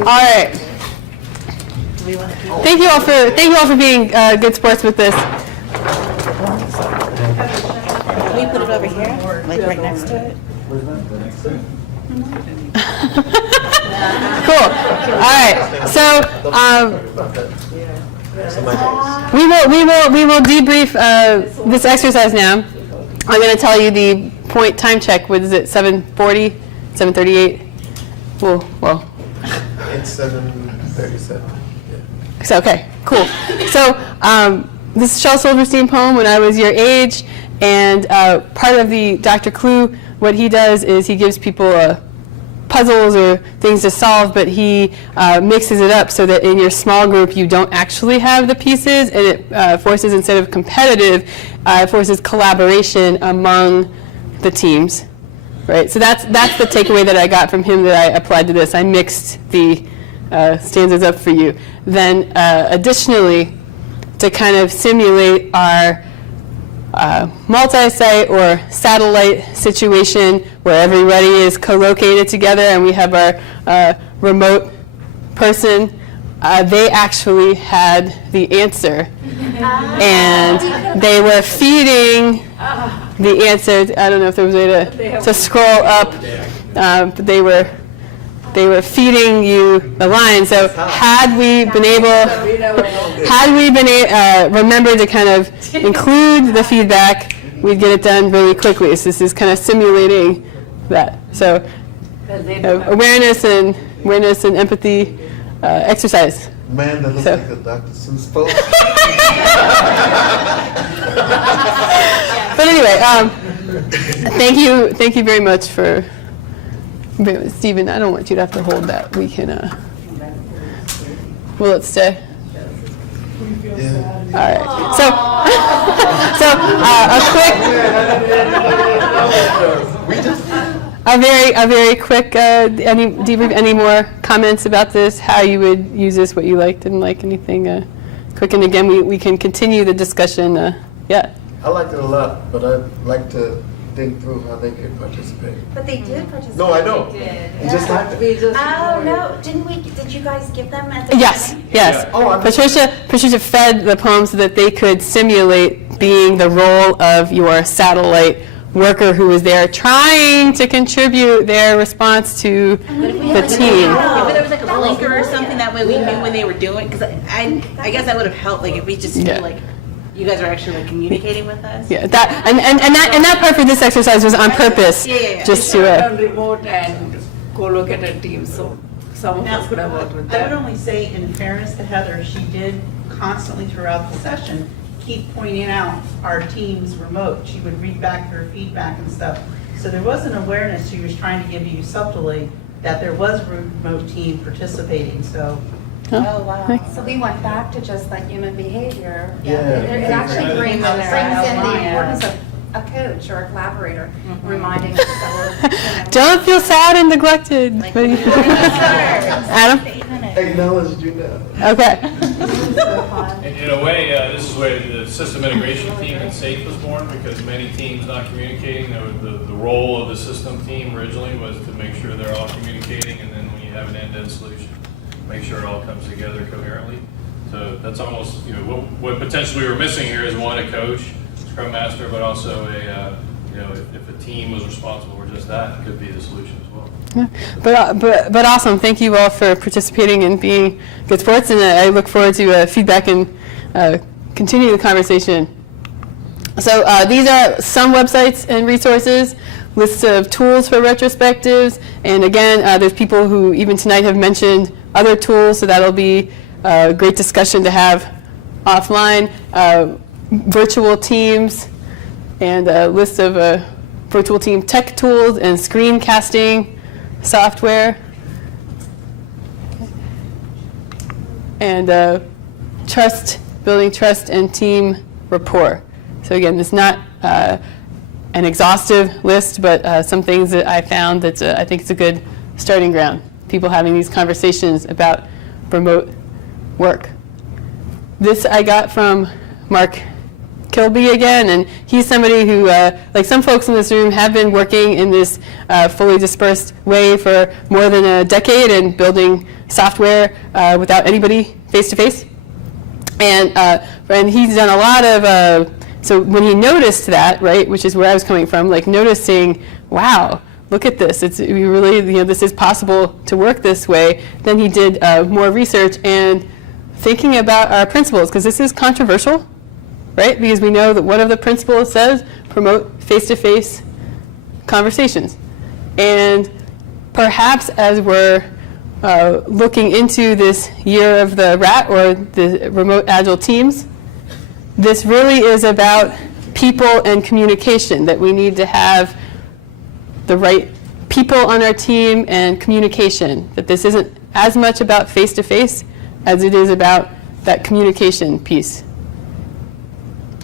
All right. Thank you all for being good sports with this. Can we put it over here, like right next to it? Cool. All right. So we will debrief this exercise now. I'm going to tell you the point time check. What is it? 7:40, 7:38. Well. It's 7:37. So, okay, cool. So this is Shel Silverstein poem, When I Was Your Age, and part of the Dr. Clue, what he does is he gives people puzzles or things to solve, but he mixes it up so that in your small group you don't actually have the pieces, and it forces, instead of competitive, forces collaboration among the teams. Right, so that's the takeaway that I got from him that I applied to this. I mixed the stanzas up for you. Then additionally, to kind of simulate our multi-site or satellite situation where everybody is co-located together and we have our remote person, they actually had the answer. And they were feeding the answer. I don't know if there was a way to scroll up, but they were feeding you the line. So had we remembered to kind of include the feedback, we'd get it done really quickly. So this is kind of simulating that. So awareness and empathy exercise. Man, that looks like a Dr. Seuss post. But anyway, thank you very much for. Stephen, I don't want you to have to hold that. We can, will it stay? Yeah. All right. A very quick debrief. Any more comments about this? How you would use this? What you liked, didn't like? Anything quick? And again, we can continue the discussion. Yeah. I liked it a lot, but I'd like to think through how they could participate. But they did participate. No, I know. They did. You just liked it. Oh, no, did you guys give them as a Yes. Oh, Patricia fed the poem so that they could simulate being the role of your satellite worker who was there trying to contribute their response to the team. If there was like a blinker or something, that way we knew when they were doing, because I guess that would have helped, like if we just knew like you guys are actually like communicating with us. Yeah, that and that part for this exercise was on purpose, just to. Remote and co-located teams, so some of us could have worked with I would them. only say, in fairness to Heather, she did constantly throughout the session keep pointing out our team's remote. She would read back her feedback and stuff. So there was an awareness she was trying to give you subtly that there was a remote team participating. So. Oh, wow. So we went back to just like human behavior. Yeah. It actually brings in the importance of a coach or a collaborator, reminding us that we're, Don't feel sad and neglected. Like, Adam? Acknowledged you now. Okay. And in a way, this is where the system integration team at SAFE was born, because many teams not communicating. The role of the system team originally was to make sure they're all communicating, and then when you have an end-to-end solution, make sure it all comes together coherently. So that's almost, what potentially we were missing here is one, a coach, Scrum Master, but also if a team was responsible for just that, it could be the solution as well. But awesome. Thank you all for participating and being good sports, and I look forward to feedback and continue the conversation. So these are some websites and resources, lists of tools for retrospectives, and again, there's people who even tonight have mentioned other tools, so that'll be a great discussion to have offline. Virtual teams and a list of virtual team tech tools and screencasting software. And building trust and team rapport. So again, it's not an exhaustive list, but some things that I found that I think it's a good starting ground. People having these conversations about remote work. This I got from Mark Kilby again, and he's somebody who, like some folks in this room, have been working in this fully dispersed way for more than a decade and building software without anybody face-to-face. And he's done a lot of, so when he noticed that, right, which is where I was coming from, like noticing, wow, look at this, we really, this is possible to work this way, then he did more research and thinking about our principles, because this is controversial, right? Because we know that one of the principles says promote face-to-face conversations. And perhaps as we're looking into this year of the rat, or the remote agile teams, this really is about people and communication, that we need to have the right people on our team and communication, that this isn't as much about face-to-face as it is about that communication piece.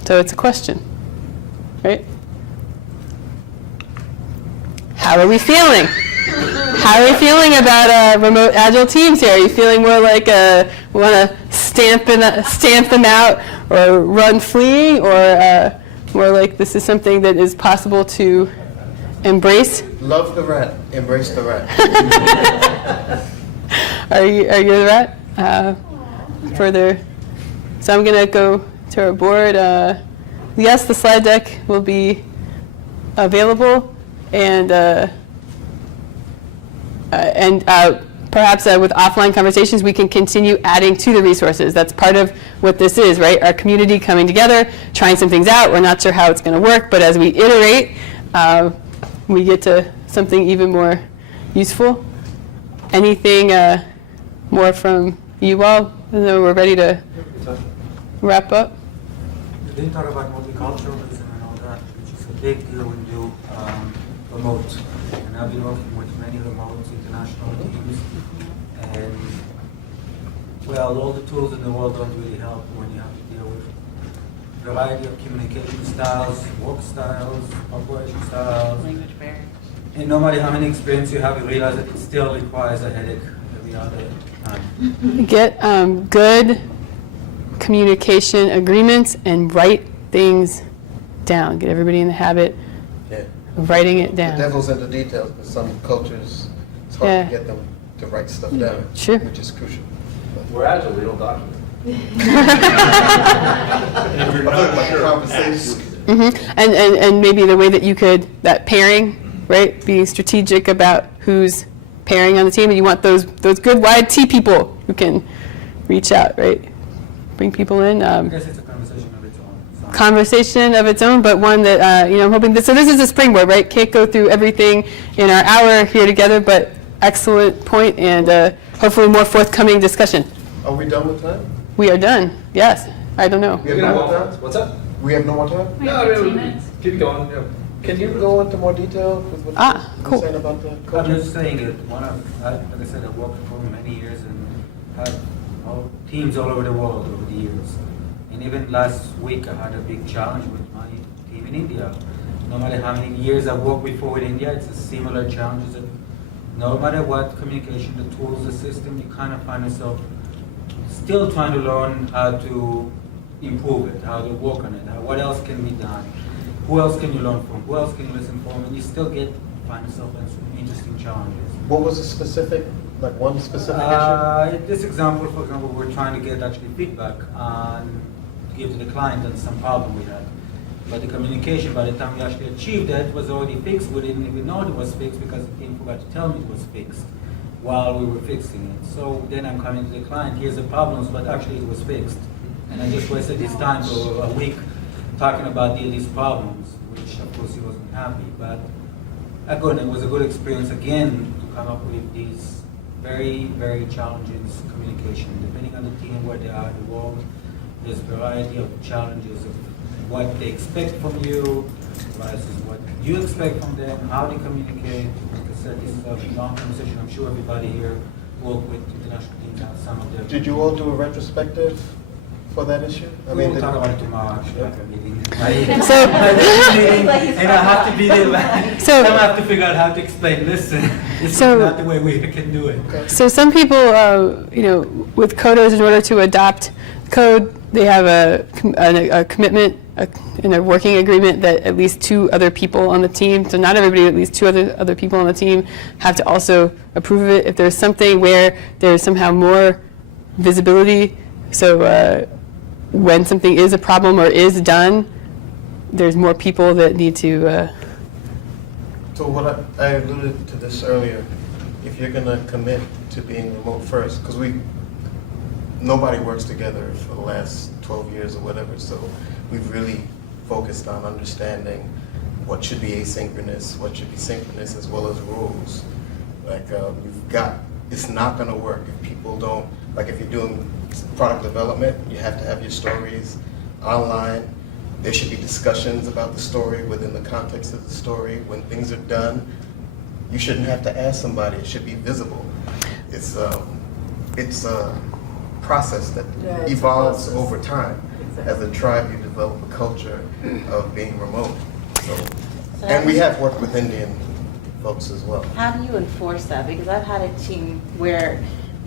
So it's a question, right? How are we feeling? How are we feeling about remote agile teams here? Are you feeling more like want to stamp them out, or run fleeing, or more like this is something that is possible to embrace? Love the rat, embrace the rat. Are you the rat? Further. So I'm going to go to our board. Yes, the slide deck will be available, and perhaps with offline conversations, we can continue adding to the resources. That's part of what this is, right? Our community coming together, trying some things out. We're not sure how it's going to work, but as we iterate, we get to something even more useful. Anything more from you all? And then we're ready to wrap up. You didn't talk about multiculturalism and all that, which is a big deal when you do remote. And I've been working with many remote international teams, and well, all the tools in the world don't really help when you have to deal with a variety of communication styles, work styles, operation styles. Language barriers. And no matter how many experience you have, you realize that it still requires a headache every other time. Get good communication agreements and write things down. Get everybody in the habit of writing it down. The devil's in the details, but some cultures, it's hard to get them to write stuff down, Sure. which is crucial. We're agile, we don't document. And maybe the way that you could, that pairing, right? Being strategic about who's pairing on the team, and you want those good wide T people who can reach out, right? Bring people in. I guess it's a conversation of its own. Conversation of its own, but one that I'm hoping that. So this is a springboard, right? Can't go through everything in our hour here together, but excellent point, and hopefully more forthcoming discussion. Are we done with time? We are done. Yes. I don't know. We have no more time? What's up? We have no more time? Keep it going. Yeah. Can you go into more detail with what cool. you're saying about the I'm culture? just saying it. Like I said, I've worked for many years and had teams all over the world over the years. And even last week, I had a big challenge with my team in India. No matter how many years I've worked before with India, it's a similar challenges. That no matter what communication, the tools, the system, you kind of find yourself still trying to learn how to improve it, how to work on it, what else can be done, who else can you learn from, who else can you listen from, and you still find yourself in some interesting challenges. What was the specific, like one specific issue? This example, for example, we're trying to get actually feedback on, to give to the client on some problem we had. But the communication, by the time we actually achieved it, was already fixed. We didn't even know it was fixed because the team forgot to tell me it was fixed while we were fixing it. So then I'm coming to the client, here's the problems, but actually it was fixed. And I just wasted his time for a week talking about these problems, which of course he wasn't happy. But again, it was a good experience again to come up with these very, very challenging communication. Depending on the team, where they are in the world, there's a variety of challenges of what they expect from you versus what you expect from them, how they communicate. Like I said, this is a long conversation. I'm sure everybody here work with international teams and some of them. Did you all do a retrospective for that issue? We will talk about it tomorrow, actually, after the meeting. So- And I have to be there. So- I have to figure out how to explain, listen, this So- is not the way we can do it. So some people, with coders, in order to adopt code, they have a commitment in a working agreement that at least 2 other people on the team, so not everybody, at least 2 other people on the team have to also approve of it. If there's something where there's somehow more visibility, so when something is a problem or is done, there's more people that need to. So what I alluded to this earlier, if you're gonna commit to being remote first, because nobody works together for the last 12 years or whatever, so we've really focused on understanding what should be asynchronous, what should be synchronous, as well as rules. Like it's not gonna work if people don't, like if you're doing product development, you have to have your stories online. There should be discussions about the story within the context of the story. When things are done, you shouldn't have to ask somebody, it should be visible. It's a process that Yeah, it's a evolves process. over time. Exactly. As a tribe, you develop a culture of being remote. And we have worked with Indian folks as well. How do you enforce that? Because I've had a team where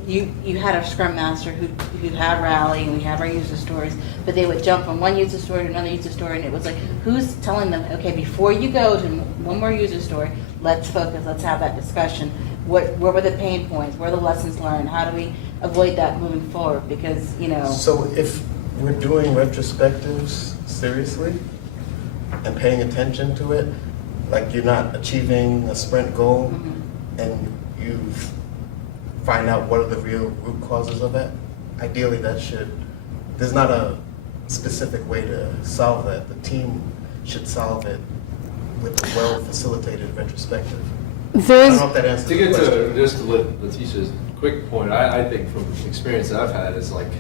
you had a scrum master who had rally and we have our user stories, but they would jump from one user story to another user story, and it was like, who's telling them, okay, before you go to one more user story, let's focus, let's have that discussion. Where were the pain points? Where are the lessons learned? How do we avoid that moving forward? Because, So if we're doing retrospectives seriously and paying attention to it, like you're not achieving a sprint goal and you find out what are the real root causes of that, ideally there's not a specific way to solve that. The team should solve it with a well-facilitated retrospective. I don't know if that answers To the get question. to just to Letitia's quick point, I think from experience that I've had is like,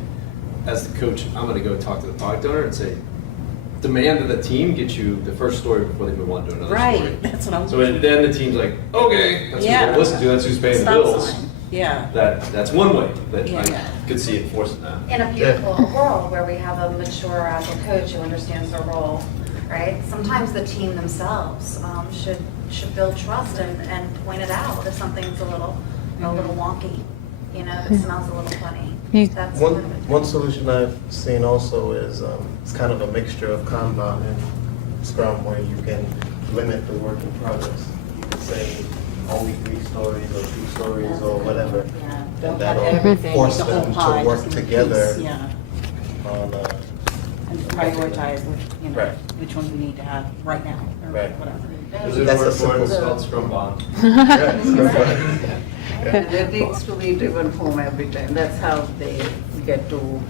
as the coach, I'm going to go talk to the product owner and say, demand of the team get you the first story before they move on to another story. right, that's what I'm. So then the team's like, okay, that's Yeah. who we'll listen to, that's who's paying the Stop bills. sign. Yeah. That's one way that Yeah. I could see enforcing that. In a beautiful world where we have a mature agile coach who understands their role, right? Sometimes the team themselves should build trust and point it out if something's a little wonky, that smells a little funny. That's part of it. One solution I've seen also is it's kind of a mixture of Kanban and Scrum where you can limit the work in progress. You can say only 3 stories or 2 stories or whatever. Yeah. And Don't have that'll everything, force the whole them pie, to work just in a together piece, yeah. on And prioritize Right. which ones we need to have right now, or Right. whatever. There's a That's word a for it, it's simple- called Scrum Bond. And there needs to be driven home every time. That's how they get to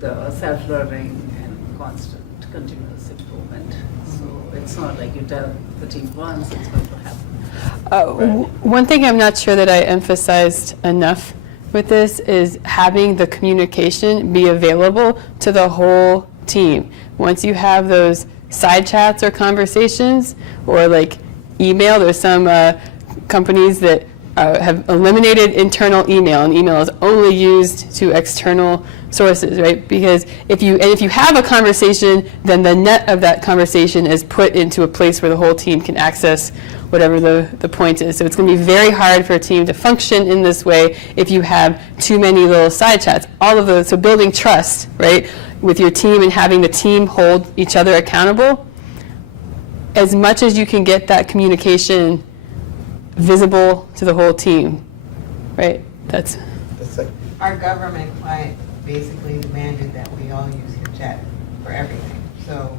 the self-learning and constant continuous improvement. So it's not like you tell the team once, it's going to happen. One thing I'm not sure that I emphasized enough with this is having the communication be available to the whole team. Once you have those side chats or conversations or like email, there's some companies that have eliminated internal email, and email is only used to external sources, right? Because if you have a conversation, then the net of that conversation is put into a place where the whole team can access whatever the point is. So it's going to be very hard for a team to function in this way if you have too many little side chats. All of those, so building trust, right, with your team and having the team hold each other accountable. As much as you can get that communication visible to the whole team, right? That's like, Our government client basically demanded that we all use HipChat for everything. So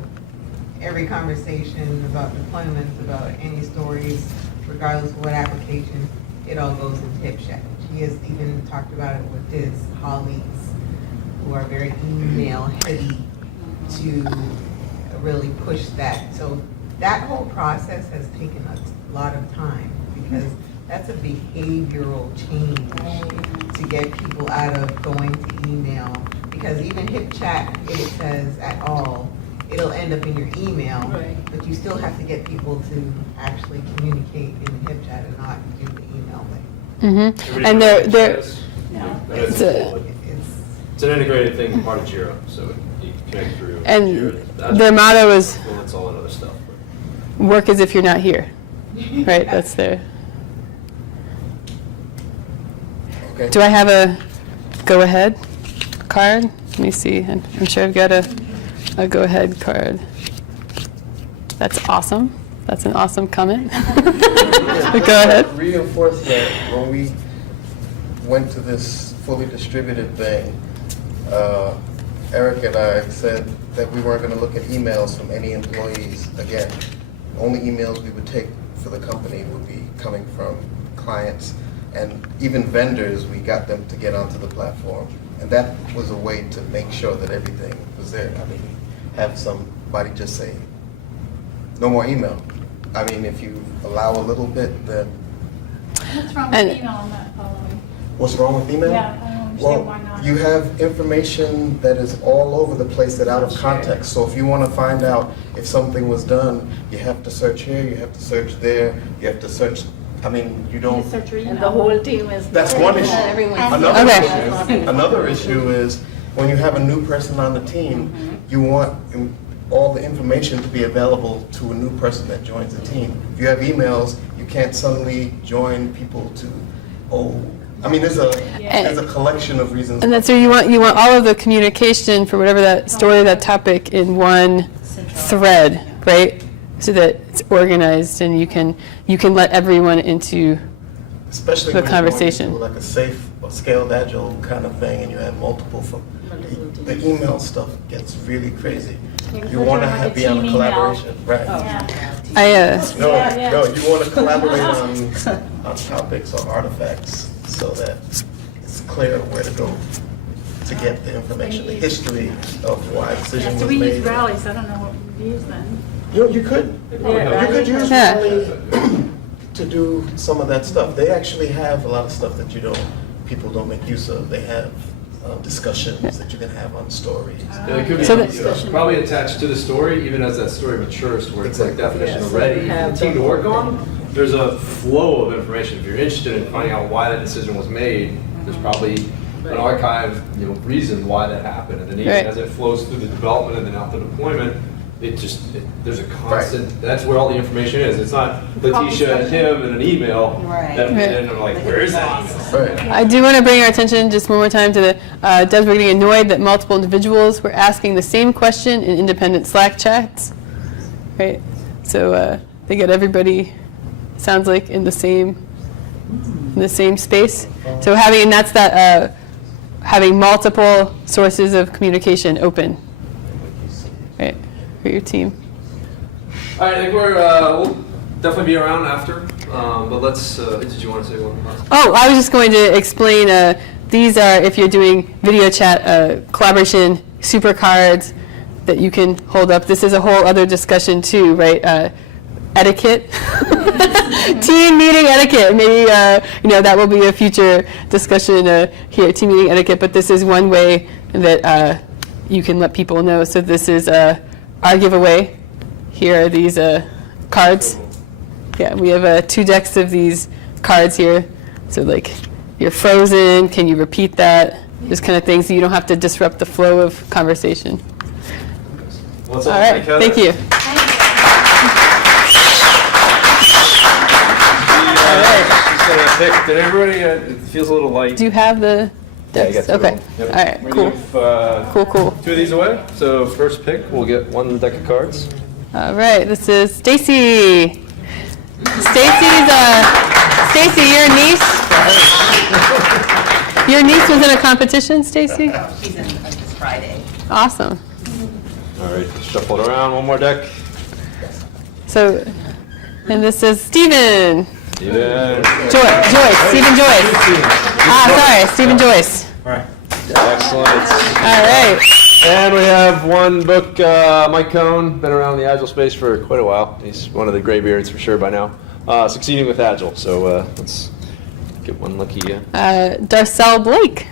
every conversation about deployments, about any stories, regardless of what application, it all goes in HipChat. He has even talked about it with his colleagues who are very email heavy to really push that. So that whole process has taken a lot of time because that's a behavioral change to get people out of going to email. Because even HipChat, if it says at all, it'll end up in your email, but you still have to get people to actually communicate in HipChat and not do the email thing. Mm-hmm. And they're It's an integrated thing, part of Jira, so you can connect through. and Jira. their motto is Well, that's all that other stuff. work as if you're not here, right? That's their. okay. Do I have a go-ahead card? Let me see. I'm sure I've got a go-ahead card. That's awesome. That's an awesome comment. Go ahead. Reinforce that when we went to this fully distributed thing, Eric and I said that we weren't going to look at emails from any employees again. Only emails we would take for the company would be coming from clients, and even vendors, we got them to get onto the platform. And that was a way to make sure that everything was there. I mean, have somebody just say, no more email. I mean, if you allow a little bit, then... What's wrong with email on that following? What's wrong with email? Yeah, I don't understand Well, why not. you have information that is all over the place that out of context. So if you want to find out if something was done, you have to search here, you have to search there, you have to search, I mean, you don't... Search your email. And the whole team is. That's one issue. Another Okay. another issue is when you have a new person on the team, you want all the information to be available to a new person that joins the team. If you have emails, you can't suddenly join people to, I mean, there's a collection of reasons. And that's where you want all of the communication for whatever that story, that topic in one thread, right? So that it's organized and you can let everyone into Especially the when conversation. you're going into like a safe or scaled agile kind of thing and you have multiple, the email stuff gets really crazy. You want to be on a collaboration, right? No, you want to collaborate on topics or artifacts so that it's clear where to go to get the information, the history of why a decision was So we made. use rallies, I don't know what we use then. You could use Yeah. Rally to do some of that stuff. They actually have a lot of stuff that people don't make use of. They have discussions that you can have on stories. Yeah, it could be So probably attached to the story, even as that story matures, where it's like definition already. have The team to the work whole on, there's a flow of information. If you're interested in finding out why that decision was made, there's probably an archive, reason why that happened. And then even Right. as it flows through the development and then out to deployment, there's a constant, that's where all the information is. It's not Letitia and Tim in an email. Right. And they're like, where is that email? Right. I do want to bring our attention just one more time to the Debs were getting annoyed that multiple individuals were asking the same question in independent Slack chats, right? So they get everybody, sounds like, in the same space. So having multiple sources of communication open, right, for your team. All right, I think we'll definitely be around after, but let's, did you want to say one more? Oh, I was just going to explain, these are, if you're doing video chat, collaboration super cards that you can hold up. This is a whole other discussion too, right? Etiquette, team meeting etiquette. Maybe, that will be a future discussion here, team meeting etiquette, but this is one way that you can let people know. So this is our giveaway. Here are these cards. Yeah, we have 2 decks of these cards here. So like, you're frozen, can you repeat that? Just kind of things so you don't have to disrupt the flow of conversation. What's All up? right, thank you. Did everybody, it feels a little light. Do you have the Yeah, I decks? got two of Okay, them. Yep. all right, We're cool. gonna give, Cool. two of these away. So first pick, we'll get one deck of cards. All right, this is Stacy. Stacy, your niece? Your niece was in a competition, Stacy? She's in this Friday. Awesome. All right, shuffle it around. One more deck. So, and this is Stephen. Steven. Joyce, Stephen Joyce. Sorry, Stephen Joyce. Excellent. All right. And we have one book, Mike Cohn, been around the Agile space for quite a while. He's one of the graybeards for sure by now. Succeeding with Agile. So let's get one lucky. Darcel Blake.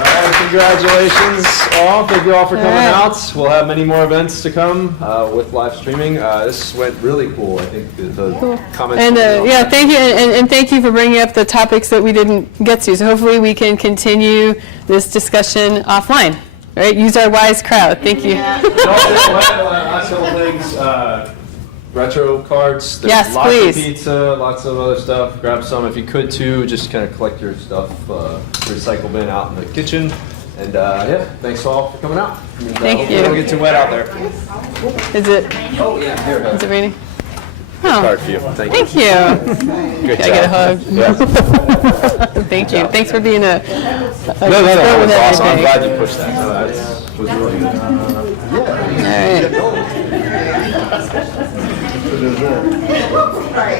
All right, congratulations all. Thank you all for coming out. We'll have many more events to come with live streaming. This went really cool. I think the comments. And were yeah, thank you, and thank you for bringing up the topics that we didn't get to. So hopefully we can continue this discussion offline. Right? Use our wise crowd. Thank you. Last couple things. Retro cards. There's Yes, lots please. of pizza, lots of other stuff. Grab some if you could too. Just kind of collect your stuff, recycle bin out in the kitchen. And yeah, thanks all for coming out. And, Thank hope you. It don't get too wet out there. Is it? Oh yeah, here. Is it raining? Card for you. Thank you. Thank you. Good Can I get a job. hug? Yeah. Thank you. Thanks for being a No, that was awesome. I'm glad you pushed that. No, that was really good. All right.